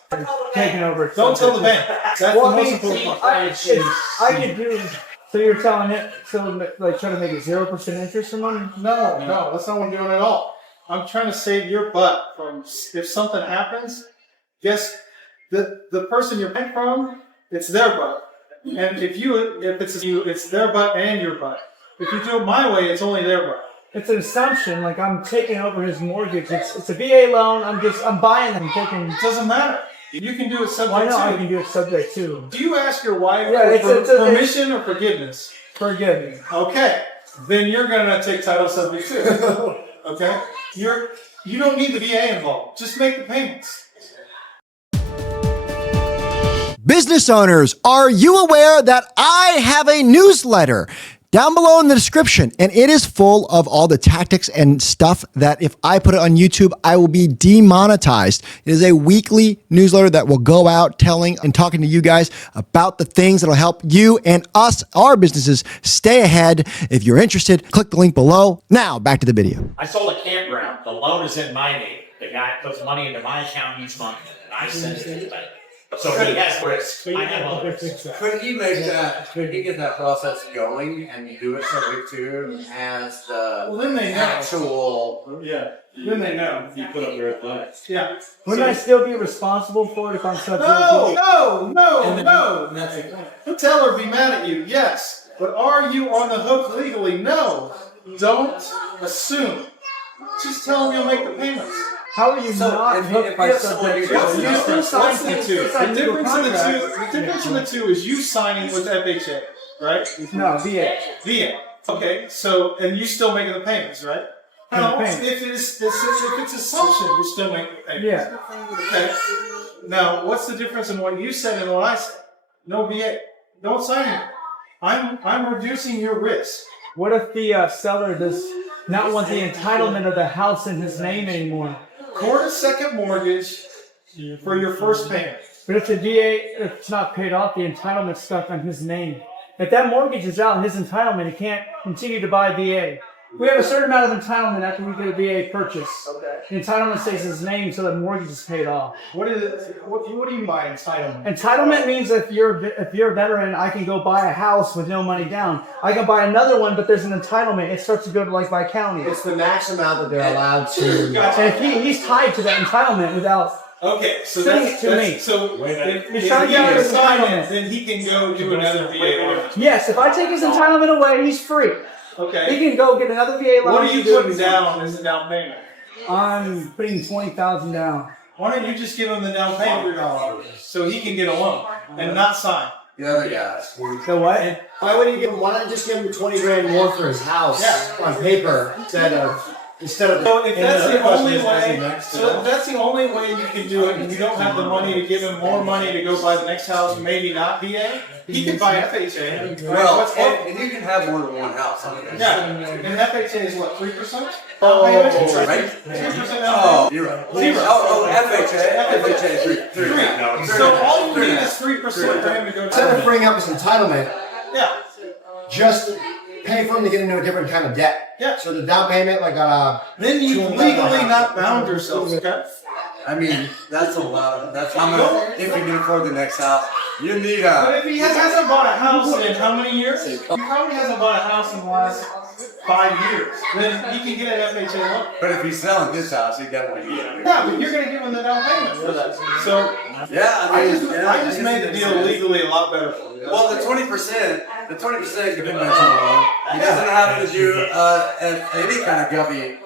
Taking over. Don't tell the bank. That's the most important part. I could do. So you're telling it, like trying to make it 0% interest or money? No, that's not what I'm doing at all. I'm trying to save your butt from, if something happens, guess the person you're paying from, it's their butt. And if it's you, it's their butt and your butt. If you do it my way, it's only their butt. It's an assumption, like I'm taking over his mortgage. It's a VA loan. I'm buying them. Taking. It doesn't matter. You can do it subject Why not? to. I can do it subject to. Do you ask your wife for permission or forgiveness? Forgiveness. Okay, then you're gonna take title subject to. Okay, you don't need the VA involved. Just make the payments. Business owners, are you aware that I have a newsletter down below in the description, and it is full of all the tactics and stuff that if I put it on YouTube, I will be demonetized. It is a weekly newsletter that will go out telling and talking to you guys about the things that will help you and us, our businesses, stay ahead. If you're interested, click the link below. Now, back to the video. I sold a campground. The loan is in my name. The guy puts money into my account each month, and I send it to the bank. So he has risk. I have other risk. Could he get that process going and do it subject to as the then they know. actual? Yeah. Then they know. You put up your flags. Yeah. Wouldn't I still be responsible for it if I'm subject No. to? The teller be mad at you. Yes. But are you on the hook legally? No. Don't assume. Just tell them you'll make the payments. How are you not hooked by subject to? You still sign The difference in the two is you signing with FHA, right? No, VA. VA. Okay, so, and you still making the payments, right? No, if it's assumption, you're still making the payments. Yeah. Okay. Now, what's the difference in what you said and what I said? No VA. Don't sign it. I'm reducing your risk. What if the seller does not want the entitlement of the house in his name anymore? Record a second mortgage for your first payment. But if the VA, if it's not paid off, the entitlement's stuck on his name. If that mortgage is out, his entitlement, he can't continue to buy VA. We have a certain amount of entitlement after we get a VA purchase. Okay. The entitlement stays his name until the mortgage is paid off. What do you mean by entitlement? Entitlement means if you're a veteran, I can go buy a house with no money down. I can buy another one, but there's an entitlement. It starts to go to like by county. It's the max amount that they're allowed to. And he's tied to that entitlement without. Okay, so Send it to me. So if He's he trying to get can his sign entitlement. it, then he can go do another VA loan. Yes, if I take his entitlement away, he's free. Okay. He can go get another VA loan. What are you putting down as a down payment? I'm putting $20,000 down. Why don't you just give him the down payment so he can get a loan and not sign? The other guys. So what? Why don't you just give him 20 grand more for his house on paper instead of So if that's the only way, if that's the only way you can do it, and you don't have the money to give him more money to go buy the next house, maybe not VA, he can buy FHA. Well, and you can have more than one house. Yeah, and FHA is what, 3%? Oh, right. 3% Oh, you're right. Zero. FHA, 3. So all you need is 3% for him to go instead of down. bringing up his entitlement, Yeah, just pay for him to get into a different kind of debt. Yeah. So the down payment, like then you legally not bound yourself, okay? I mean, that's a lot. That's how much. If you can afford the next house, you need But a. if he hasn't bought a house in how many years? He probably hasn't bought a house in the last 5 years. Then he can get an FHA loan. But if he's selling his house, he definitely. Yeah, but you're gonna give him the down payment for that. So Yeah, I just made the deal legally a lot better for you. Well, the 20% can be mentioned alone. He doesn't have to do any kind of guppy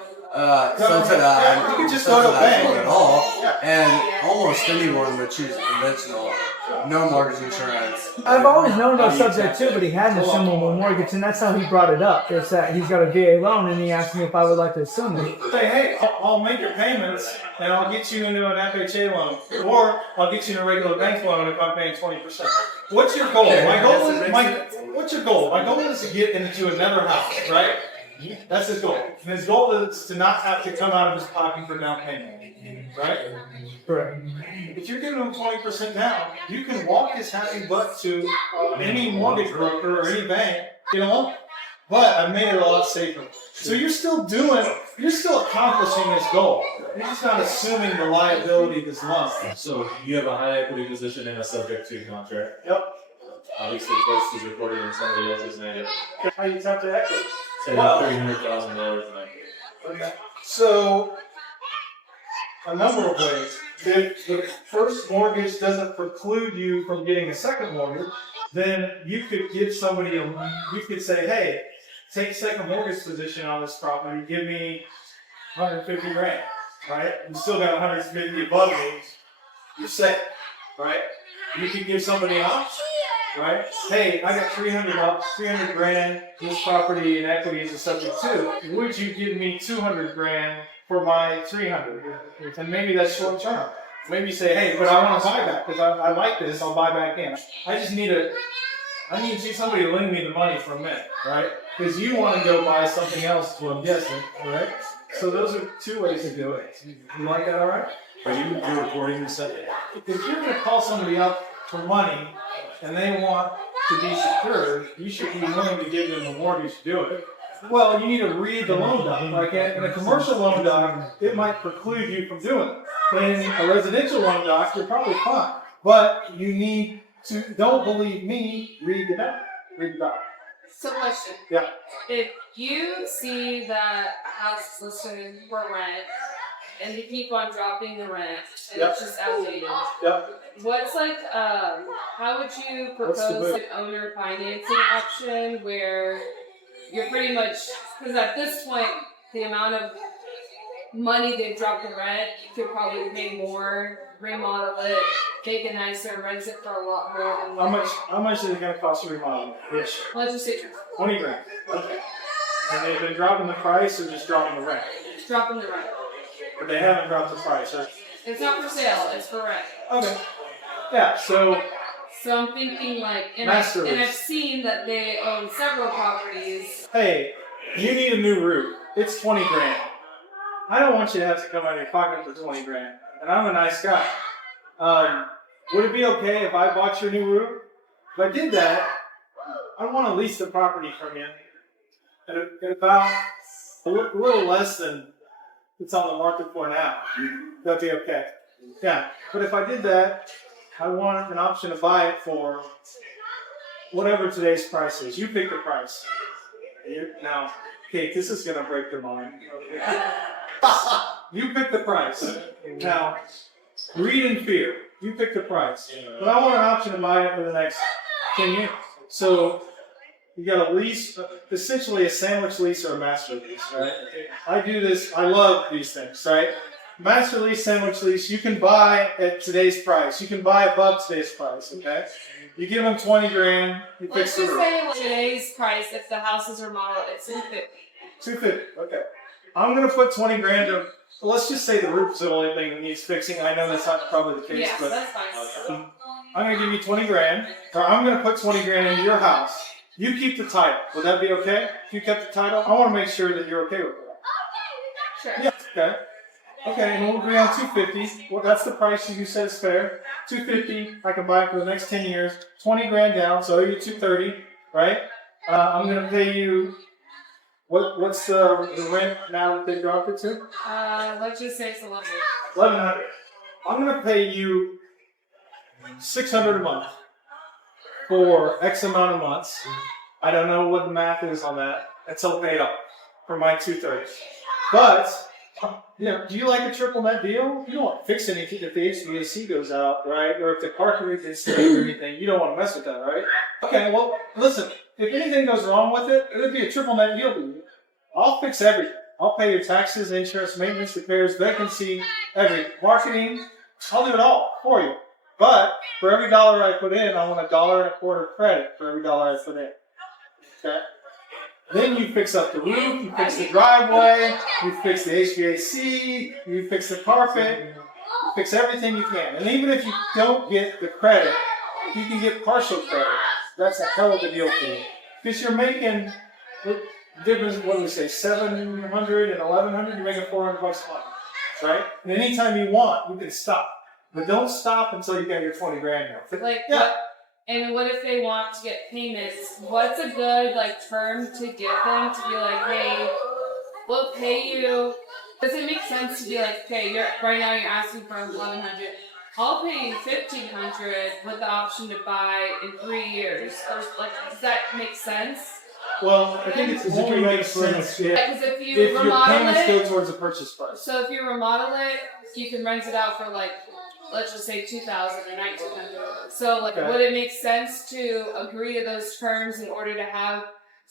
subsidized. You can just go to a bank at all, and almost anyone would choose conventional, no mortgage insurance. I've always known about subject too, but he hadn't assumed a mortgage, and that's how he brought it up. It's that he's got a VA loan, and he asked me if I would like to assume it. Say, hey, I'll make your payments, and I'll get you into an FHA loan, or I'll get you in a regular bank loan if I'm paying 20%. What's your goal? What's your goal? My goal is to get into another house, right? That's his goal. And his goal is to not have to come out of his pocket for down payment, right? Correct. If you're giving him 20% down, you can walk his happy butt to any mortgage broker or any bank, you know. But I've made it a lot safer. So you're still accomplishing his goal. You're just not assuming the liability of this loan. So you have a high equity position in a subject to contract. Yep. Obviously, post is recorded in somebody else's name. How you tap to equity? Say $300,000 in equity. Okay. So, a number of ways. If the first mortgage doesn't preclude you from getting a second mortgage, then you could give somebody you could say, hey, take second mortgage position on this property, give me 150 grand, right? You still got 150 above me, you're set, right? You could give somebody else, right? Hey, I got 300 grand, this property and equity is a subject to. Would you give me 200 grand for my 300? And maybe that's short term. Maybe you say, hey, but I want to buy back because I like this, I'll buy back in. I need somebody to lend me the money for a minute, right? Because you want to go buy something else, is what I'm guessing, right? So those are two ways to do it. You like that, all right? Are you recording this? If you're going to call somebody up for money and they want to be secured, you should be willing to give them a mortgage to do it. Well, you need to read the loan doc. Like in a commercial loan doc, it might preclude you from doing it. In a residential loan doc, you're probably fine. But you need to, don't believe me, read the doc. Read the doc. So question. Yeah. If you see that a house is listed for rent and you keep on dropping the rent and Yep. it's just outdated, Yep. what's how would you propose an owner financing option where you're pretty much, because at this point, the amount of money they've dropped the rent, you could probably pay more, remodel it, make it nicer, rent it for a lot more than How much is it going to cost to remodel? Ish. Let's just say 20 grand. Okay. And they've been dropping the price or just dropping the rent? dropping the rent. But they haven't dropped the price, right? It's not for sale, it's for rent. Okay. Yeah, so So I'm thinking and I've seen that they own several properties. hey, you need a new roof. It's 20 grand. I don't want you to have to come out of your pocket for 20 grand. And I'm a nice guy. Would it be okay if I bought your new roof? If I did that, I want to lease the property from you at about a little less than it's on the market for now. That'd be okay. Yeah, but if I did that, I want an option to buy it for whatever today's price is. You pick the price. Now, Kate, this is gonna break your mind. You pick the price. Now, greed and fear. You pick the price. But I want an option to buy it for the next 10 years. So you got a lease, essentially a sandwich lease or a master lease, right? I do this, I love these things, right? Master lease, sandwich lease, you can buy at today's price. You can buy above today's price, okay? You give them 20 grand, you fix Let's the just roof. say today's price, if the houses are modeled, it's $250. 250, okay. I'm gonna put 20 grand to, let's just say the roof's the only thing that needs fixing. I know that's not probably the case, Yeah, but that's fine. I'm gonna give you 20 grand, or I'm gonna put 20 grand into your house. You keep the title. Would that be okay? If you kept the title, I wanna make sure that you're okay with that. Sure. Yeah, okay. Okay, and we'll agree on 250. Well, that's the price you said is fair. 250, I can buy it for the next 10 years. 20 grand down, so you 230, right? I'm gonna pay you, what's the rent now that they dropped it to? Let's just say it's 1100. 1100. I'm gonna pay you 600 a month for X amount of months. I don't know what the math is on that. It's all paid up for my 230. But, you know, do you like a triple net deal? You don't want to fix anything if the HVAC goes out, right? Or if the carpet is staying or anything. You don't want to mess with that, right? Okay, well, listen. If anything goes wrong with it, it'll be a triple net deal to you. I'll fix everything. I'll pay your taxes, insurance, maintenance, repairs, vacancy, everything. Marketing. I'll do it all for you. But for every dollar I put in, I want $1.25 credit for every dollar I put in. Okay? Then you fix up the roof, you fix the driveway, you fix the HVAC, you fix the carpet, you fix everything you can. And even if you don't get the credit, you can get partial credit. That's a hell of a deal for you. Because you're making, difference, what do we say, 700 and 1100, you're making 400 bucks a month, right? And anytime you want, you can stop. But don't stop until you get your 20 grand now. Like, yeah. And what if they want to get payments? What's a good term to give them to be like, hey, we'll pay you? Does it make sense to be like, okay, right now you're asking for 1100. I'll pay you 1500 with the option to buy in 3 years. Or does that make sense? Well, I think it's only makes sense Because if if you your remodel payments it, go towards the purchase price. so if you remodel it, you can rent it out for let's just say 2,000 or 1,900. So Okay. would it make sense to agree to those terms in order to have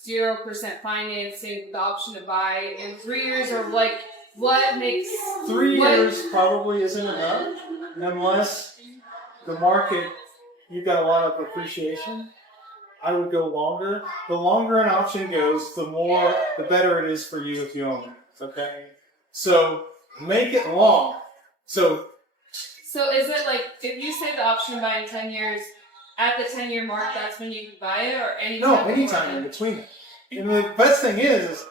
0% financing with the option to buy in 3 years, or what makes 3 years probably isn't enough unless the market, you've got a lot of appreciation. I would go longer. The longer an option goes, the better it is for you if you own it. Okay? So make it long. So is it if you say the option to buy in 10 years, at the 10-year mark, that's when you can buy it, or anytime? no, anytime in between. And the best thing is,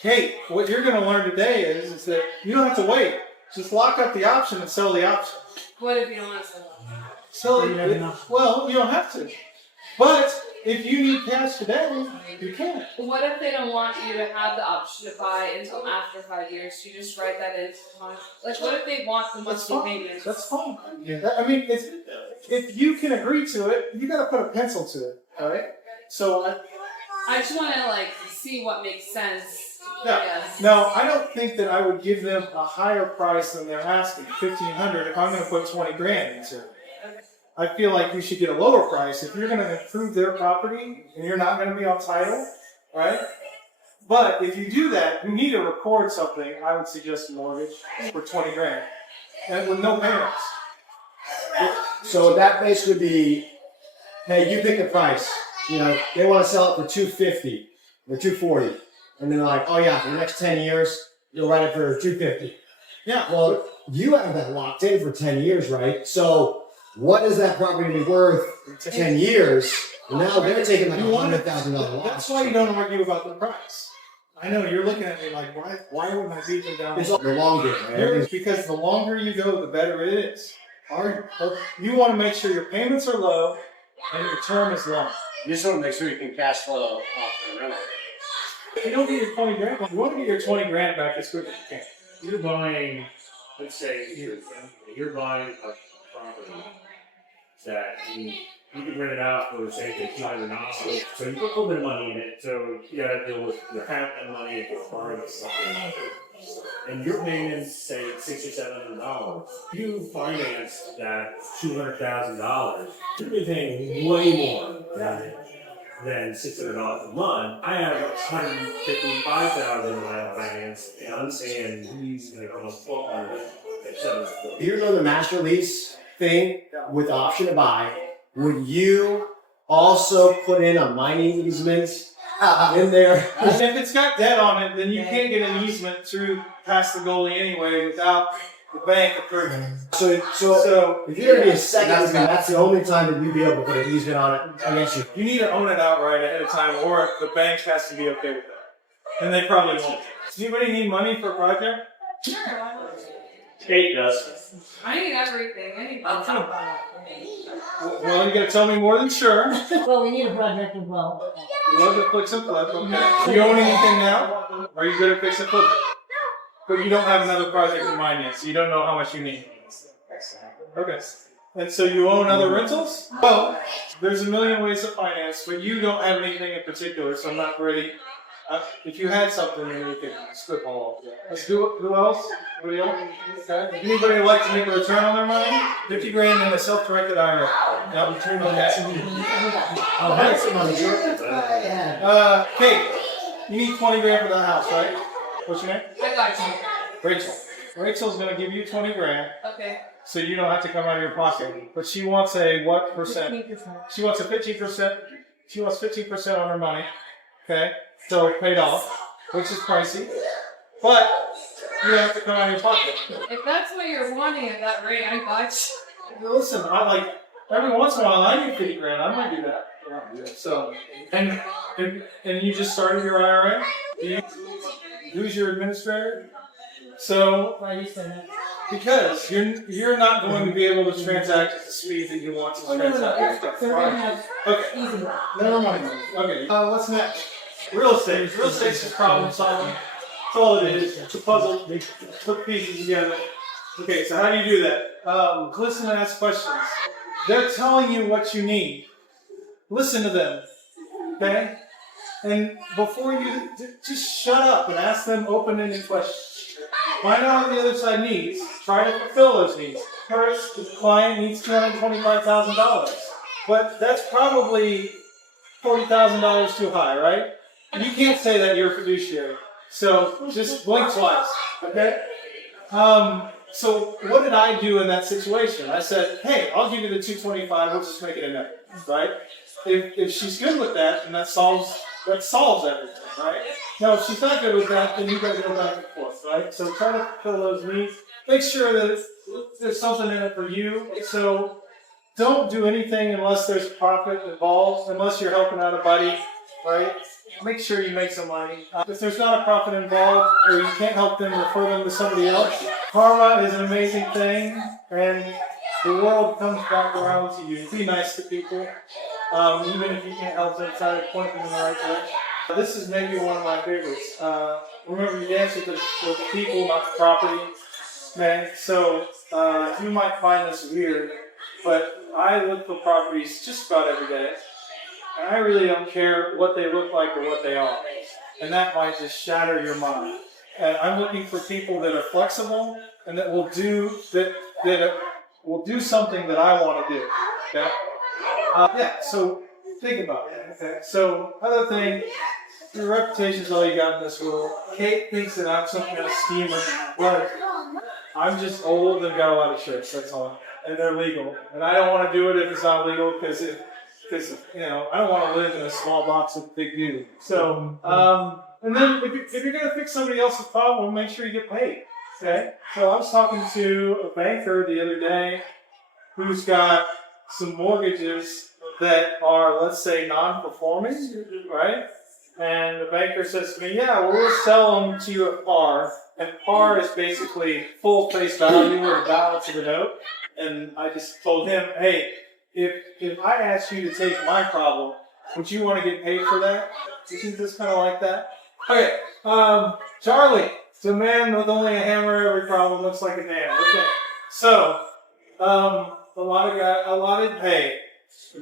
Kate, what you're going to learn today is that you don't have to wait. Just lock up the option and sell the option. What if you don't want to sell it? Sell it. Well, you don't have to. But if you need cash today, you can. What if they don't want you to have the option to buy until after 5 years? You just write that into the contract. What if they want the That's monthly fine. payments? That's fine. I mean, if you can agree to it, you got to put a pencil to it. All right. So I just want to see what makes sense. yeah. Yes. Now, I don't think that I would give them a higher price than they're asking, 1,500, if I'm going to put 20 grand into it. I feel like you should get a lower price if you're going to improve their property and you're not going to be on title, right? But if you do that, you need to record something. I would suggest a mortgage for 20 grand and with no payments. So that basically be, hey, you pick the price. You know, they want to sell it for $250 or $240, and they're like, oh yeah, for the next 10 years, you'll write it for $250. Yeah. Well, you have that locked in for 10 years, right? So what is that property be worth 10 years? And now they're taking like $100,000 loss. That's why you don't argue about the price. I know you're looking at me like, why would my fees go down? It's the long game, right? Because the longer you go, the better it is. You want to make sure your payments are low and your term is long. You just want to make sure you can cash flow off the rental. You don't get your 20 grand back. You want to get your 20 grand back as quick as you can. You're buying, let's say, you're buying a property that you can rent it out for, say, $200. So you put a little bit of money in it. So you got to deal with your half that money and borrowing something. And you're paying, say, $600 or $700. You finance that $200,000. You're be paying way more than $600 a month. I have $155,000 in my finance, and I'm saying he's going to come up $1,200. If you're doing the master lease thing with the option to buy, would you also put in a mining easement in there? And if it's got debt on it, then you can't get an easement through past the goalie anyway without the bank approving. So if you're gonna be a second, that's the only time that you'd be able to put an easement on it against you. You need to own it outright ahead of time, or the bank has to be okay with that. And they probably won't. Does anybody need money for a project? Kate does. I need everything. I need Well, you gotta tell me more than sure. Well, we need a project as well. You love to fix and flip, okay. Do you own anything now? Are you good at fix and flip? But you don't have another project in mind yet, so you don't know how much you need. Okay. And so you own other rentals? Well, there's a million ways to finance, but you don't have anything in particular, so I'm not ready. If you had something, then we could spitball. Let's do it. Who else? Anybody else? Okay. Anybody like to make a return on their money? 50 grand in a self-directed IRA. Now return on that. I'll have some money. Kate, you need 20 grand for that house, right? What's your name? I got you. Rachel. Rachel's gonna give you 20 grand, Okay. so you don't have to come out of your pocket. But she wants a what percent? 15%. She wants a 15%. She wants 15% on her money. Okay, so paid off, which is pricey, but you don't have to come out of your pocket. If that's what you're wanting at that rate, I got you. Listen, I like every once in a while I need 50 grand. I might do that. So, and you just started your IRA. Who's your administrator? So, Why do you say that? because you're not going to be able to transact at the speed that you want to transact. So we're gonna have Okay. easy. Never mind. Okay. What's next? Real estate. Real estate's just problem solving. That's all it is. It's a puzzle. They put pieces together. Okay, so how do you do that? Listen and ask questions. They're telling you what you need. Listen to them. Okay? And before you just shut up and ask them open-ended questions. Find out what the other side needs. Try to fulfill those needs. First, the client needs $225,000. But that's probably $40,000 too high, right? You can't say that you're a fiduciary. So just blink twice, okay? So what did I do in that situation? I said, hey, I'll give you the 225, we'll just make it a net, right? If she's good with that, then that solves everything, right? Now, if she's not good with that, then you guys go back and forth, right? So try to fulfill those needs. Make sure that there's something in it for you. So don't do anything unless there's profit involved, unless you're helping out a buddy, right? Make sure you make some money. If there's not a profit involved, or you can't help them, refer them to somebody else. Karma is an amazing thing, and the world comes back around to you. Be nice to people, even if you can't help them, try to point them in the right direction. This is maybe one of my favorites. Remember, you answer to the people, not the property. Okay, so you might find this weird, but I look for properties just about every day. And I really don't care what they look like or what they are. And that might just shatter your mind. And I'm looking for people that are flexible and that will do something that I want to do. Okay? So think about it. Okay. So other thing, your reputation's all you got in this world. Kate thinks that I'm some kind of schemer, but I'm just old and got a lot of tricks. That's all, and they're legal. And I don't want to do it if it's not legal because I don't want to live in a small box with big dude. So, and then if you're gonna fix somebody else's problem, make sure you get paid. Okay. So I was talking to a banker the other day who's got some mortgages that are, let's say, non-performing, right? And the banker says to me, yeah, well, we'll sell them to you at par. And par is basically full face value or the balance of the note. And I just told him, hey, if I asked you to take my problem, would you want to get paid for that? Do you think that's kind of like that? Okay, Charlie. It's a man with only a hammer. Every problem looks like a nail. Okay, so hey,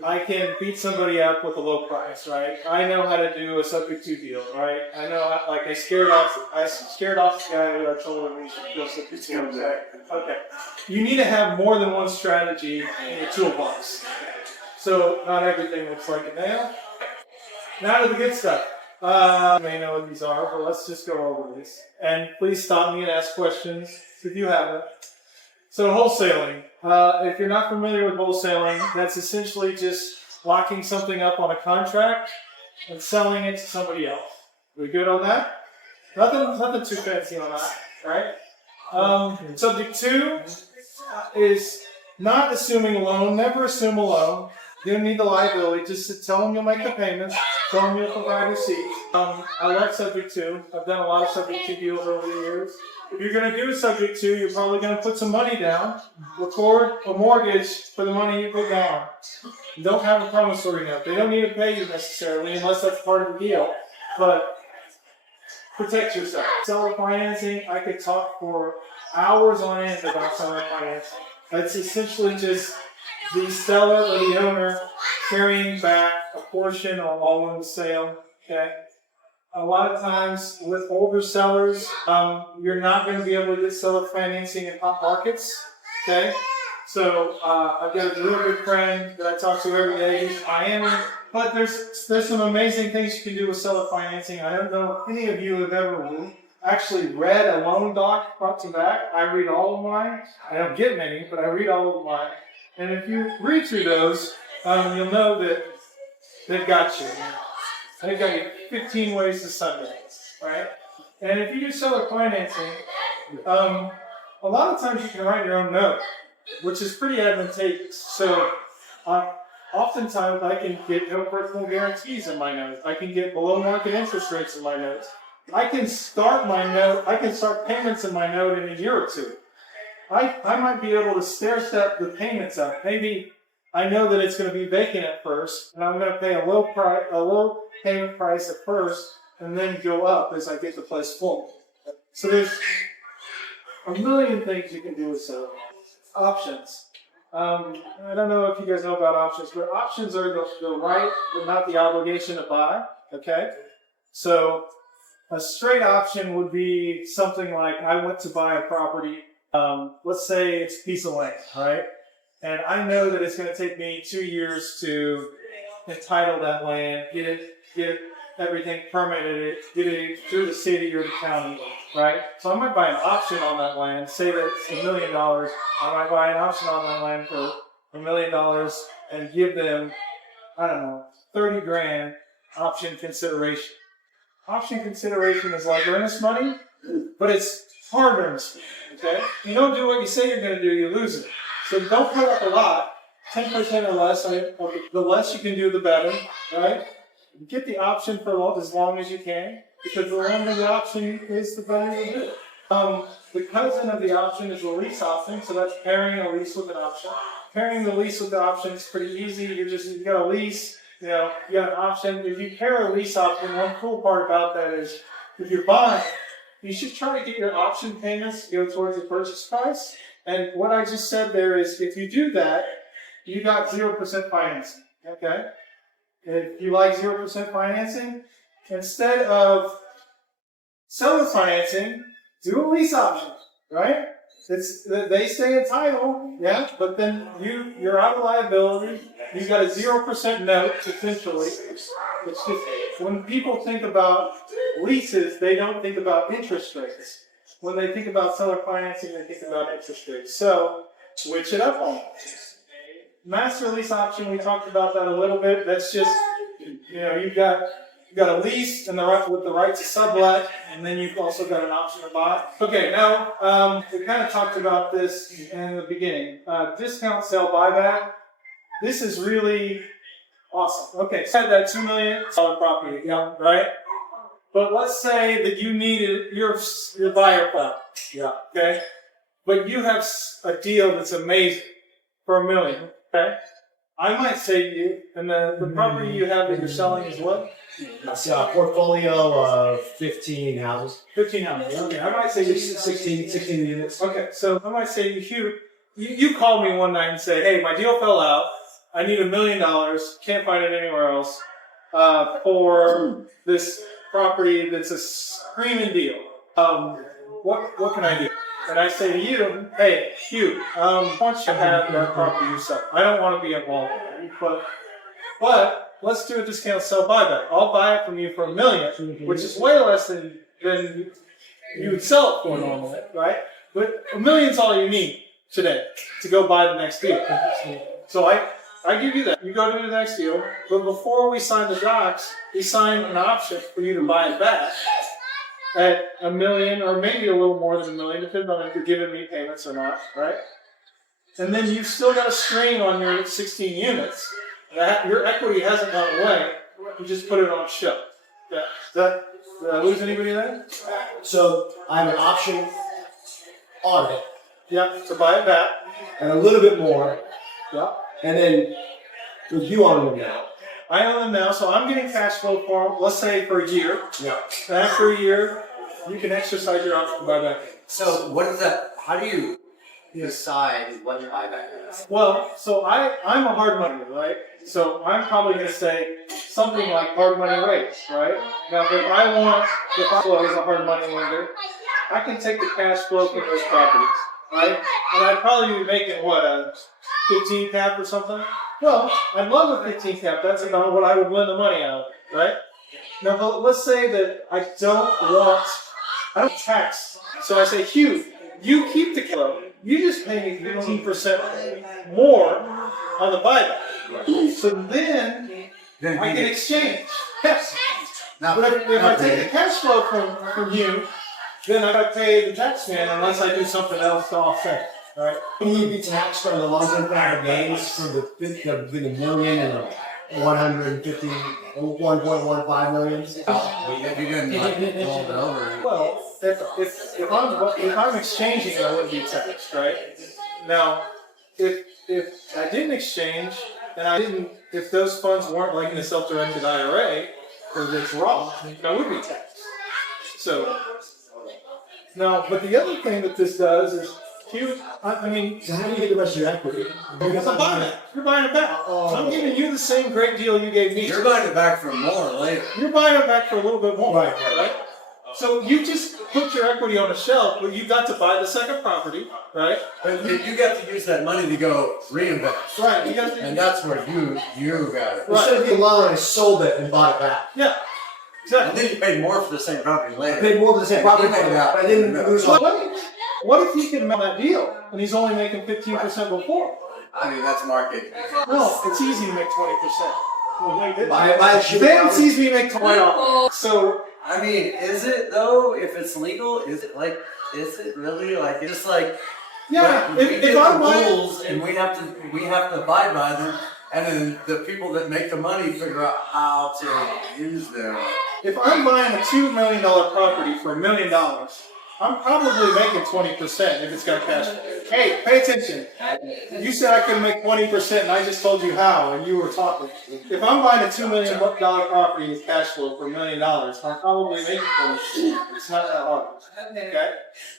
I can beat somebody up with a low price, right? I know how to do a subject to deal, right? I know, like I scared off the guy who I told him he should go subject to. Okay, you need to have more than one strategy in your toolbox. So not everything looks like a nail. Now to the good stuff. You may know what these are, but let's just go over this. And please stop me and ask questions if you haven't. So wholesaling. If you're not familiar with wholesaling, that's essentially just locking something up on a contract and selling it to somebody else. We good on that? Nothing too fancy on that, right? Subject 2 is not assuming a loan. Never assume a loan. You don't need the liability. Just tell them you'll make the payments. Tell them you'll provide receipts. I like subject 2. I've done a lot of subject 2 deals over the years. If you're going to do a subject 2, you're probably going to put some money down, record a mortgage for the money you put down. You don't have a promissory note. They don't need to pay you necessarily unless that's part of the deal. But protect yourself. Seller financing, I could talk for hours on end about seller financing. It's essentially just the seller or the owner carrying back a portion or all in the sale. Okay. A lot of times with older sellers, you're not going to be able to get seller financing in hot markets. Okay. So I've got a real good friend that I talk to every day. He's in Miami. But there's some amazing things you can do with seller financing. I don't know if any of you have ever actually read a loan doc front to back. I read all of mine. I don't get many, but I read all of mine. And if you read through those, you'll know that they've got you. They've got you 15 ways to Sunday, right? And if you do seller financing, a lot of times you can write your own note, which is pretty advantageous. So oftentimes I can get no personal guarantees in my notes. I can get below market interest rates in my notes. I can start payments in my note in a year or two. I might be able to stair step the payments up. Maybe I know that it's going to be vacant at first, and I'm going to pay a low payment price at first, and then go up as I get the place full. So there's a million things you can do with seller. Options. I don't know if you guys know about options, but options are the right, but not the obligation to buy. Okay, so a straight option would be something like I went to buy a property. Let's say it's a piece of land, right? And I know that it's going to take me 2 years to entitle that land, get everything permitted, get it through the city or the county, right? So I might buy an option on that land. Say that it's $1 million. I might buy an option on that land for $1 million and give them, I don't know, 30 grand option consideration. Option consideration is like earnest money, but it's hard earnest money. Okay? You don't do what you say you're going to do, you lose it. So don't put up a lot, 10% or less. The less you can do, the better, right? Get the option for as long as you can, because the longer the option is, the better you do it. The cousin of the option is the lease option, so that's pairing a lease with an option. Pairing the lease with the option is pretty easy. You got a lease, you got an option. If you pair a lease option, one cool part about that is if you're buying, you should try to get your option payments to go towards the purchase price. And what I just said there is, if you do that, you got 0% financing. Okay? If you like 0% financing, instead of seller financing, do a lease option, right? They stay in title, yeah, but then you're out of liability. You got a 0% note, essentially. It's just, when people think about leases, they don't think about interest rates. When they think about seller financing, they think about interest rates. So, switch it up on. Master lease option, we talked about that a little bit. That's just, you've got a lease and with the right to sublet, and then you've also got an option to buy. Okay, now we kind of talked about this in the beginning. Discount sale buyback. This is really awesome. Okay, so had that $2 million property, yeah, right? But let's say that you needed your buyer plan, yeah, okay? But you have a deal that's amazing for $1 million, okay? I might say to you, and the property you have that you're selling is what? It's a portfolio of 15 houses. 15 houses. Okay, I might say 16 units. Okay, so I might say, Hugh, you called me one night and said, hey, my deal fell out. I need $1 million. Can't find it anywhere else for this property that's a screaming deal. What can I do? And I say to you, hey, Hugh, why don't you have that property yourself? I don't want to be involved in it, but let's do a discount sell buyback. I'll buy it from you for $1 million, which is way less than you would sell it for normally, right? But $1 million's all you need today to go buy the next deal. So I give you that. You go to the next deal, but before we sign the docs, we sign an option for you to buy it back at $1 million, or maybe a little more than $1 million, depending on if you're giving me payments or not, right? And then you've still got a string on your 16 units. That your equity hasn't gone away. You just put it on show. Did I lose anybody there? So I have an option on it. Yeah, to buy it back. And a little bit more. Yeah. And then you own them now. I own them now, so I'm getting cash flow for them, let's say for a year. Yeah. And after a year, you can exercise your option to buy back. So what is that? How do you decide what buyback is? Well, so I'm a hard money, right? So I'm probably going to say something like hard money rates, right? Now, if I flow as a hard money lender, I can take the cash flow from those properties, right? And I'd probably be making, what, a 15 cap or something? Well, I'd love a 15 cap. That's about what I would lend the money out, right? Now, let's say that I don't tax. So I say, Hugh, you keep the flow. You just pay me 15% more on the buyback. So then I can exchange. Yes. But if I take the cash flow from you, then I got to pay the tax man unless I do something else to offset. Right? Can you be taxed on the long-term capital gains for between $1 million and 150, 1.15 million? If you didn't roll it over. Well, if I'm exchanging, I wouldn't be taxed, right? Now, if I didn't exchange and if those funds weren't like in a self-directed IRA or this Roth, I would be taxed. So now, but the other thing that this does is, I mean, So how do you get the rest of your equity? because I'm buying it. You're buying it back. I'm giving you the same great deal you gave me. You're buying it back for more later. You're buying it back for a little bit more. Right. So you just put your equity on the shelf, but you got to buy the second property, right? But you got to use that money to go reinvest. Right. You got to, And that's where you got it. Instead of being long, I sold it and bought it back. yeah. And Exactly. then you paid more for the same property I later. paid more for the same property, but I didn't lose So all. what if he can make that deal and he's only making 15% before? I mean, that's market. No, it's easy to make 20%. I Then it's easy to make 20%. So I mean, is it though? If it's legal, is it really like? It's like yeah, we if get I'm the buying, rules and we have to abide by them, and then the people that make the money figure out how to use them. if I'm buying a $2 million property for $1 million, I'm probably making 20% if it's got cash. Hey, pay attention. You said I couldn't make 20%, and I just told you how, and you were talking. If I'm buying a $2 million property with cash flow for $1 million, I'm probably making 20%. It's not that hard. Okay?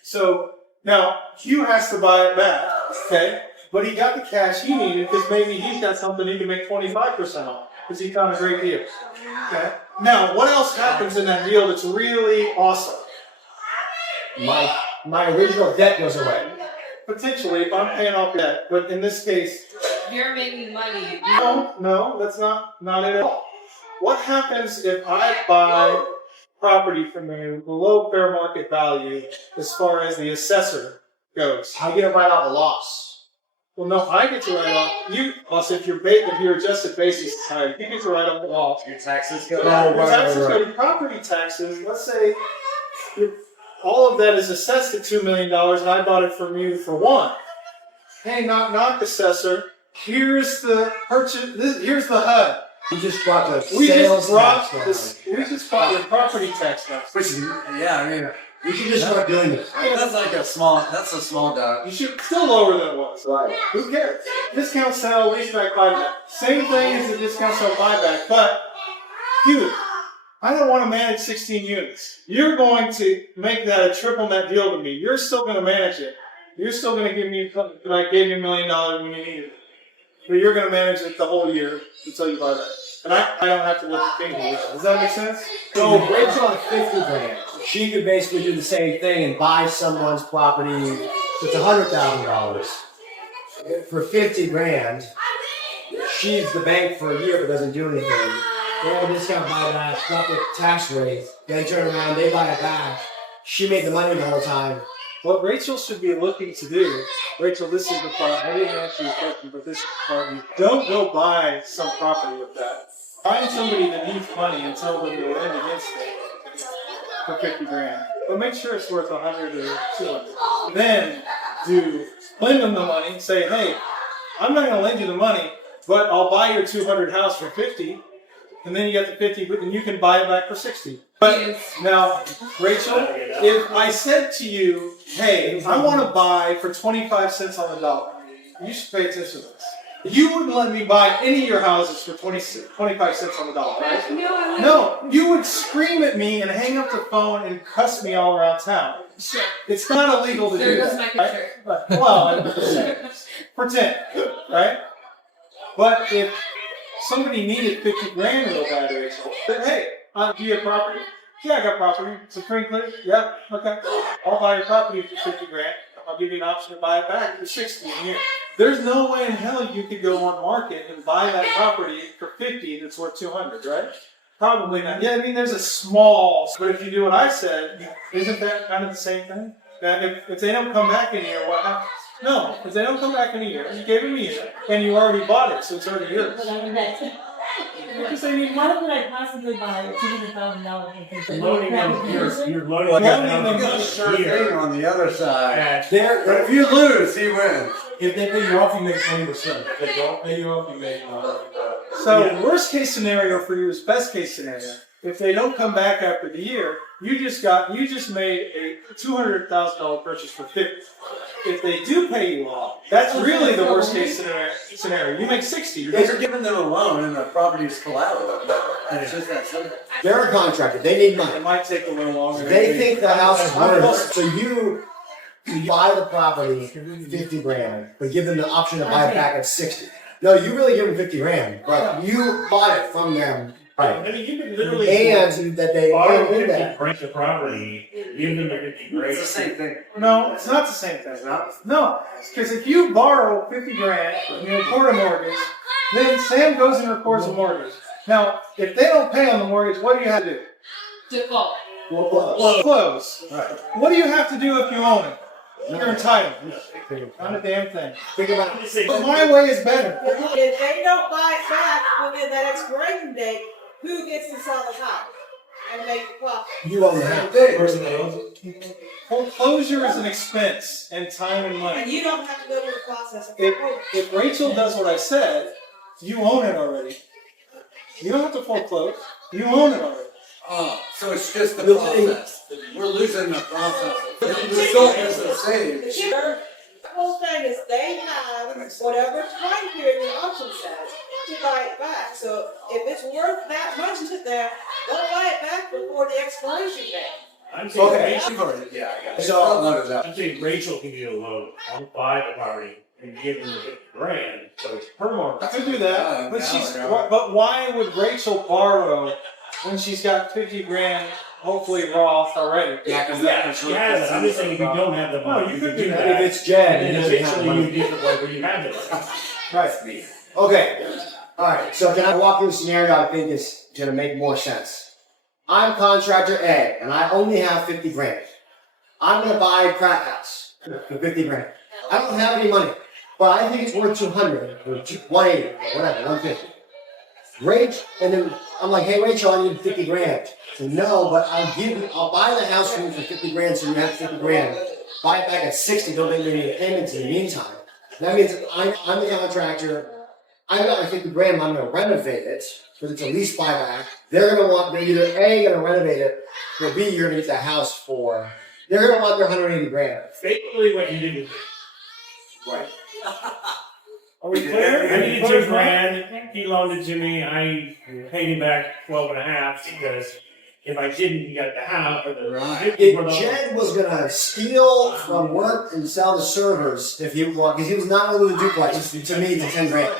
So now Hugh has to buy it back. Okay? But he got the cash he needed because maybe he's got something he can make 25% on because he found a great deal. Okay? Now, what else happens in that deal that's really awesome? My original debt goes away. Potentially, if I'm paying off debt, but in this case, You're making money. no, that's not it at all. What happens if I buy property from you below fair market value as far as the assessor goes? I get to write off a loss. Well, no, I get to write off you. Plus, if your adjusted basis is higher, you get to write off the loss. Your taxes So go. your taxes go to property taxes. Let's say all of that is assessed at $2 million, and I bought it from you for $1 million. Hey, knock, assessor. Here's the purchase. Here's the HUD. We just brought the We sales just brought tax this. down. We just brought the property tax down. Which is, yeah, I mean, We should just start doing this. that's like a small dog. You should still lower than it was. Right. Who cares? Discount sale, leaseback, buyback. Same thing as the discount sale buyback, but Hugh, I don't want to manage 16 units. You're going to make that a triple net deal to me. You're still going to manage it. You're still going to give me, like, I gave you $1 million when you needed it. But you're going to manage it the whole year until you buy that. And I don't have to lift a finger. Does that make sense? So Rachel on 50 grand, she could basically do the same thing and buy someone's property. So it's $100,000 for 50 grand. She's the bank for a year but doesn't do anything. They have a discount buyback, drop the tax rate, then turn around, they buy it back. She made the money the whole time. What Rachel should be looking to do, Rachel, this is the part, I didn't answer your question, but this is the part, don't go buy some property with that. Find somebody that needs money and tell them to lend against it for 50 grand. But make sure it's worth 100 or 200. Then lend them the money and say, hey, I'm not going to lend you the money, but I'll buy your 200 house for 50. And then you get the 50, and you can buy it back for 60. But now, Rachel, if I said to you, hey, I want to buy for 25 cents on the dollar, you should pay attention to this. You wouldn't let me buy any of your houses for 25 cents on the dollar, right? No, you would scream at me and hang up the phone and cuss me all around town. Sure. It's not illegal to do There goes that. my Right? picture. But, well, I'm just saying. Pretend, right? But if somebody needed 50 grand real bad, Rachel, but hey, do you have property? Yeah, I got property. Supreme Clear? Yeah, okay. I'll buy your property for 50 grand. I'll give you an option to buy it back for 60 a year. There's no way in hell you could go on market and buy that property for 50 that's worth 200, right? Probably not. Yeah, I mean, there's a small, but if you do what I said, isn't that kind of the same thing? That if they don't come back in a year, what happens? No, if they don't come back in a year, you gave them a year, and you already bought it, so it's already yours. Because they need money. How could I possibly buy a $200,000 for Loading them, you're loading Well, them you down got a sure here. thing on the other side. And But if you lose, he wins. If they pay you off, you make 20%. If they don't pay you off, you make So worst case scenario for you is best case scenario. If they don't come back after the year, you just made a $200,000 purchase for 50. If they do pay you off, that's really the worst case scenario. You make 60. You're giving them a loan and the property is collateral. And it's just that simple. They're a contractor. They need It money. might take a little longer. They think the house is worth. So you buy the property 50 grand, but give them the option to buy it back at 60. No, you really give them 50 grand, but you bought it from them. I mean, you can literally And that they borrow own 50 that. grand the property, give them the 50 grand. It's the same thing. No, it's not the same thing. No, because if you borrow 50 grand and you record a mortgage, then Sam goes and records a mortgage. Now, if they don't pay on the mortgage, what do you have to do? Default. Close. Right. What do you have to do if you own it? You're entitled. Not a damn thing. Think about it. But my way is better. If they don't buy it back within that expiration date, who gets to sell the house and make the profit? You own the house. person that owns it. Foreclosure is an expense and time and money. And you don't have to go through the process of If Rachel does what I said, you own it already. You don't have to foreclose. You own it already. Oh, so it's just the process. We're losing the process. The result is the same. The whole thing is they have whatever time period the auction says to buy it back. So if it's worth that much to them, they'll buy it back before the expiration date. I'm saying, Okay. Rachel, Yeah, I got it. So- I'll notice that. I'm saying Rachel can do a loan. I'll buy the property and give them the 50 grand. So it's her mortgage. I could do that, but why would Rachel borrow when she's got 50 grand, hopefully Roth already? Yeah, because Yeah, I'm just saying if you don't have the money, you could do that. If it's Jen, And he then doesn't have eventually money. you get the point where you have it. Right. Okay. All right. So can I walk through a scenario I think is going to make more sense? I'm contractor A, and I only have 50 grand. I'm going to buy a crack house for 50 grand. I don't have any money, but I think it's worth 200 or 180 or whatever, 150. Rach, and then I'm like, hey Rachel, I need 50 grand. So no, but I'll buy the house from you for 50 grand, so you have 50 grand. Buy it back at 60. Don't make me any payments in the meantime. That means I'm the contractor. I've got my 50 grand. I'm going to renovate it because it's a lease buyback. They're either A, going to renovate it, or B, you're going to get the house for. They're going to want their 180 grand. Basically what you did is Right. Are we clear? I needed 2 grand. He loaned it to me. I paid him back 12 and a half because if I didn't get the house or the If Jed was gonna steal from work and sell the servers, if he because he was not gonna lose a duplex to me to 10 grand.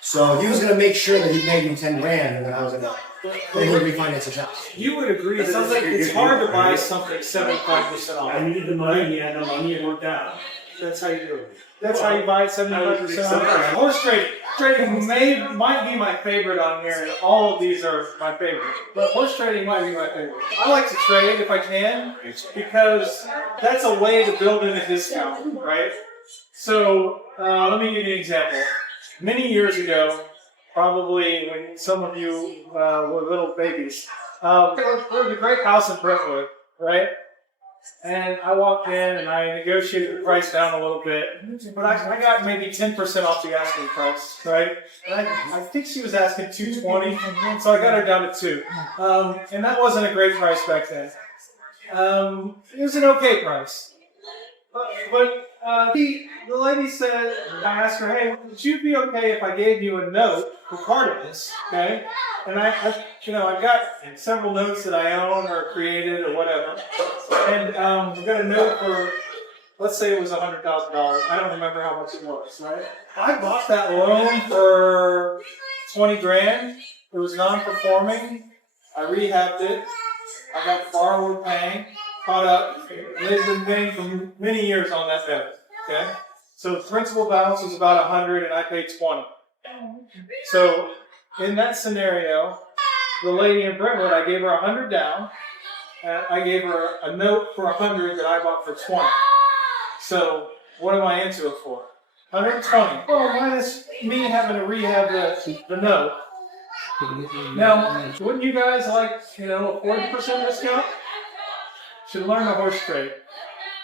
So he was gonna make sure that he paid me 10 grand, and then I was gonna then he would refinance his house. You would agree. It sounds like it's hard to buy something 75% off. I needed the money, he had no money, it worked out. That's how you do it. That's how you buy it 75% off. Horse trading might be my favorite on here, and all of these are my favorite. But horse trading might be my favorite. I like to trade if I can, because that's a way to build in a discount, right? So let me give you an example. Many years ago, probably when some of you were little babies, there was a great house in Brentwood, right? And I walked in and I negotiated the price down a little bit, but I got maybe 10% off the asking price, right? And I think she was asking $220, so I got her down to $2. And that wasn't a great price back then. It was an okay price. But the lady said, I asked her, hey, would you be okay if I gave you a note for part of this, okay? And I've got several notes that I own or created or whatever. And I've got a note for, let's say it was $100,000. I don't remember how much it was, right? I bought that loan for 20 grand. It was non-performing. I rehabbed it. I got borrower paying, caught up. They've been paying for many years on that note, okay? So the principal balance was about 100 and I paid 20. So in that scenario, the lady in Brentwood, I gave her 100 down, and I gave her a note for 100 that I bought for 20. So what am I into it for? 120. Well, minus me having to rehab the note. Now, wouldn't you guys like, a 40% discount? Should learn a horse trade.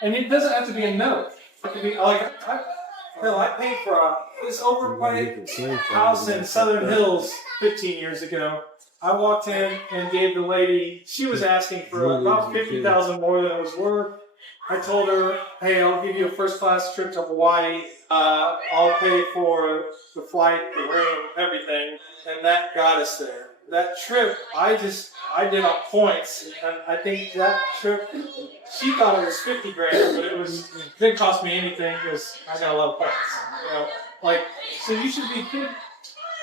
And it doesn't have to be a note. It could be like, I paid for this overpriced house in Southern Hills 15 years ago. I walked in and gave the lady, she was asking for about $50,000 more than it was worth. I told her, hey, I'll give you a first class trip to Hawaii. I'll pay for the flight, the room, everything. And that got us there. That trip, I did on points. And I think that trip, she thought it was 50 grand, but it didn't cost me anything because I got a lot of points. So you should be good.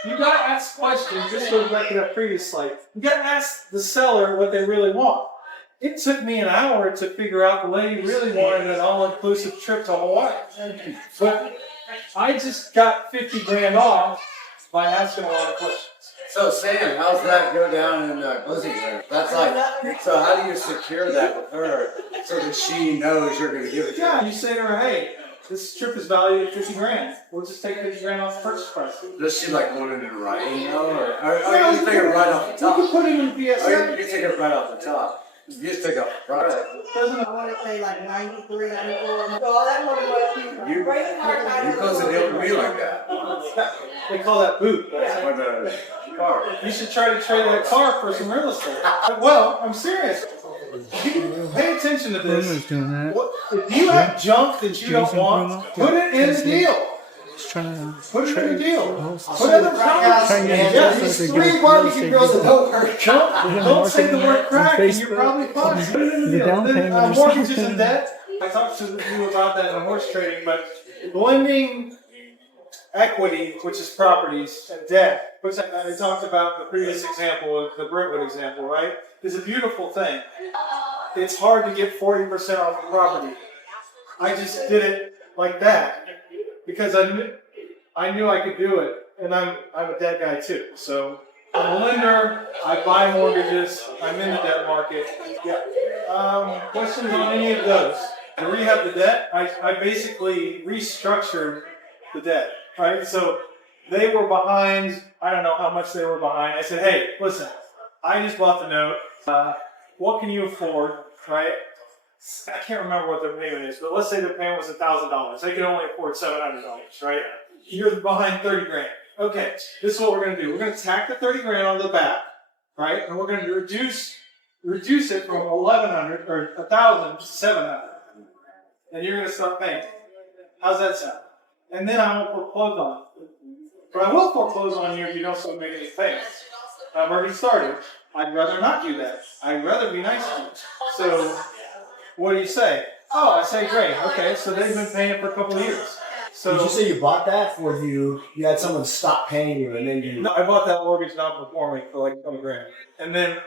You gotta ask questions. This goes back to that previous slide. You gotta ask the seller what they really want. It took me an hour to figure out the lady really wanted an all-inclusive trip to Hawaii. But I just got 50 grand off by asking a lot of questions. So Sam, how's that go down in closing terms? That's like, so how do you secure that with her so that she knows you're going to give it to her? Yeah, you say to her, hey, this trip is valued at 50 grand. We'll just take 50 grand off the purchase price. Does she like want it in writing, or you take it right off the top? You can put it in the PSA. You take it right off the top. You just take a product. I want to say like 93, 94. So all that money was You close the deal for me like that. They call that boot. With a car. You should try to trade that car for some real estate. Well, I'm serious. Pay attention to this. If you have junk that you don't want, put it in the deal. Put it in the deal. Put it in the Yeah, these 3 barbecue girls that don't work. Don't say the word crack and you're probably fine. Put it in the deal. Then, mortgages and debt. I talked to you about that in horse trading, but blending equity, which is properties, and debt, which I talked about the previous example, the Brentwood example, right, is a beautiful thing. It's hard to get 40% off the property. I just did it like that because I knew I could do it, and I'm a debt guy too. So I'm a lender. I buy mortgages. I'm in the debt market. Yeah. Questions on any of those? To rehab the debt, I basically restructured the debt. Right? So they were behind. I don't know how much they were behind. I said, hey, listen, I just bought the note. What can you afford? Right? I can't remember what their payment is, but let's say their payment was $1,000. They could only afford $700, right? You're behind 30 grand. Okay, this is what we're going to do. We're going to tack the 30 grand on the back, right? And we're going to reduce it from 1,100 or 1,000 to 700. And you're going to start paying. How's that sound? And then I won't foreclose on you. But I will foreclose on you if you don't start making any payments. I've already started. I'd rather not do that. I'd rather be nice to you. So, what do you say? Oh, I say, great. Okay, so they've been paying for a couple of years. So, Did you say you bought that, or you had someone stop paying you, and then you? No, I bought that mortgage non-performing for like $20,000, and then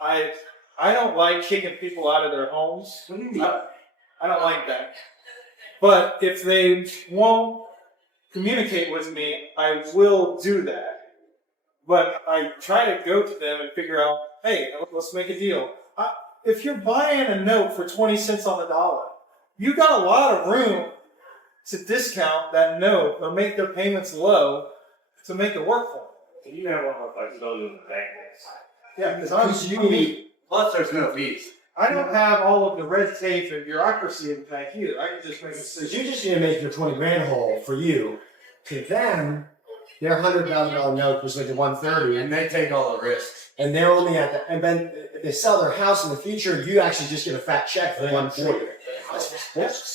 I don't like kicking people out of their homes. What do you mean? I don't like that. But if they won't communicate with me, I will do that. But I try to go to them and figure out, hey, let's make a deal. If you're buying a note for 20 cents on the dollar, you got a lot of room to discount that note or make their payments low to make it work for them. So you have a lot more flexibility with the bank. Yeah, because plus there's no fees. I don't have all of the red tape and bureaucracy in the bank either. I can just make a decision. You just need to make your 20 grand whole for you. To them, their $100,000 note was like 130, And they take all the risks. and they're only at the. And then if they sell their house in the future, you actually just get a fat check for 140.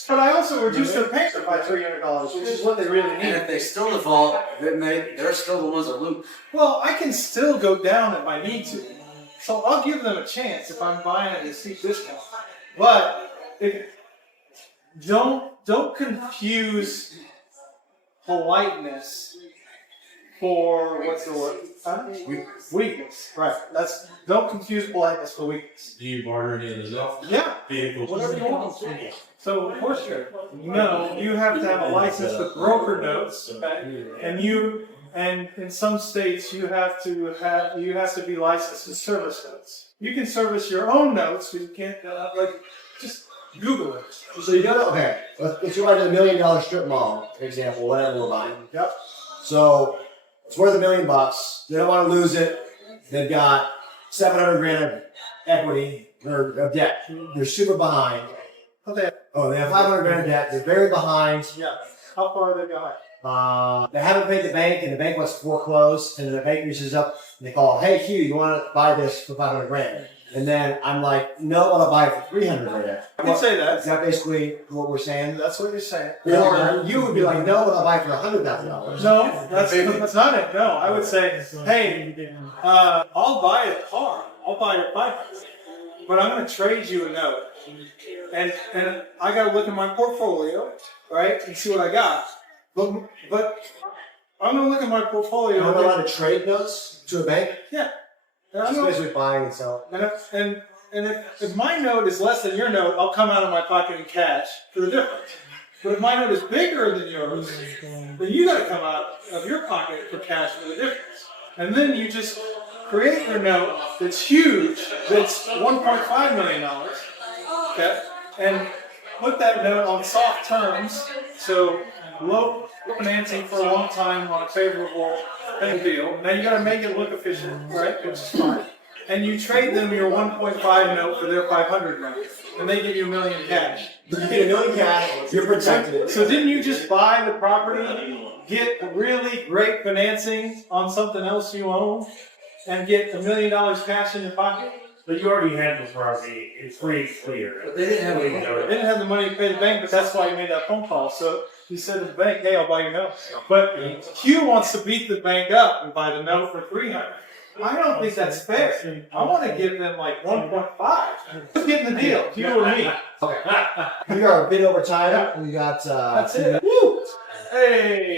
But I also reduced their payment by $300, which is what they really And need. if they still default, then they're still the ones that lose. Well, I can still go down if I need to. So I'll give them a chance if I'm buying at a steep discount. But don't confuse politeness for what's the word? Huh? Weakness. Right. Don't confuse politeness for weakness. Do you barter any of those off? Yeah. Vehicles. Whatever you want. So of course you have to have a license to broker notes, and in some states you have to be licensed to service notes. You can service your own notes, but you can't just Google it. So you go to, okay, let's go back to the $1 million strip mall example, whatever we're buying. Yep. So it's worth $1 million. They don't want to lose it. They've got 700 grand of equity or of debt. They're super behind. They have 500 grand of debt. They're very behind. Yeah. How far are they behind? They haven't paid the bank, and the bank wants to foreclose, and the bank reaches up and they call, hey, Hugh, you want to buy this for 500 grand? And then I'm like, no, I'll buy it for 300 grand. I can say that. Is that basically what we're saying? That's what you're saying. Or you would be like, no, I'll buy it for $100,000. No, that's not it. No, I would say, hey, I'll buy a car. I'll buy your bike. But I'm going to trade you a note. And I got to look at my portfolio, right, and see what I got. But I'm going to look at my portfolio. You're not allowed to trade notes to a bank? Yeah. That's basically buying and selling. And if my note is less than your note, I'll come out of my pocket in cash for the difference. But if my note is bigger than yours, then you got to come out of your pocket for cash for the difference. And then you just create your note that's huge, that's $1.5 million, okay, and put that note on soft terms, so low financing for a long time on a favorable deal. Now you got to make it look efficient, right, which is fine. And you trade them your 1.5 note for their 500 note, and they give you $1 million cash. You get $1 million cash, you're protected. So didn't you just buy the property, get really great financing on something else you own, and get $1 million cash in your pocket? But you already had the property. It's pretty clear. But they didn't have any They didn't have the money to pay the bank, but that's why he made that phone call. So he said to the bank, hey, I'll buy your note. But Hugh wants to beat the bank up and buy the note for $300. I don't think that's fair. I want to give them like 1.5. Who's getting the deal? Hugh or me? Okay. We are a bit over time. We got. That's it. Woo! Hey!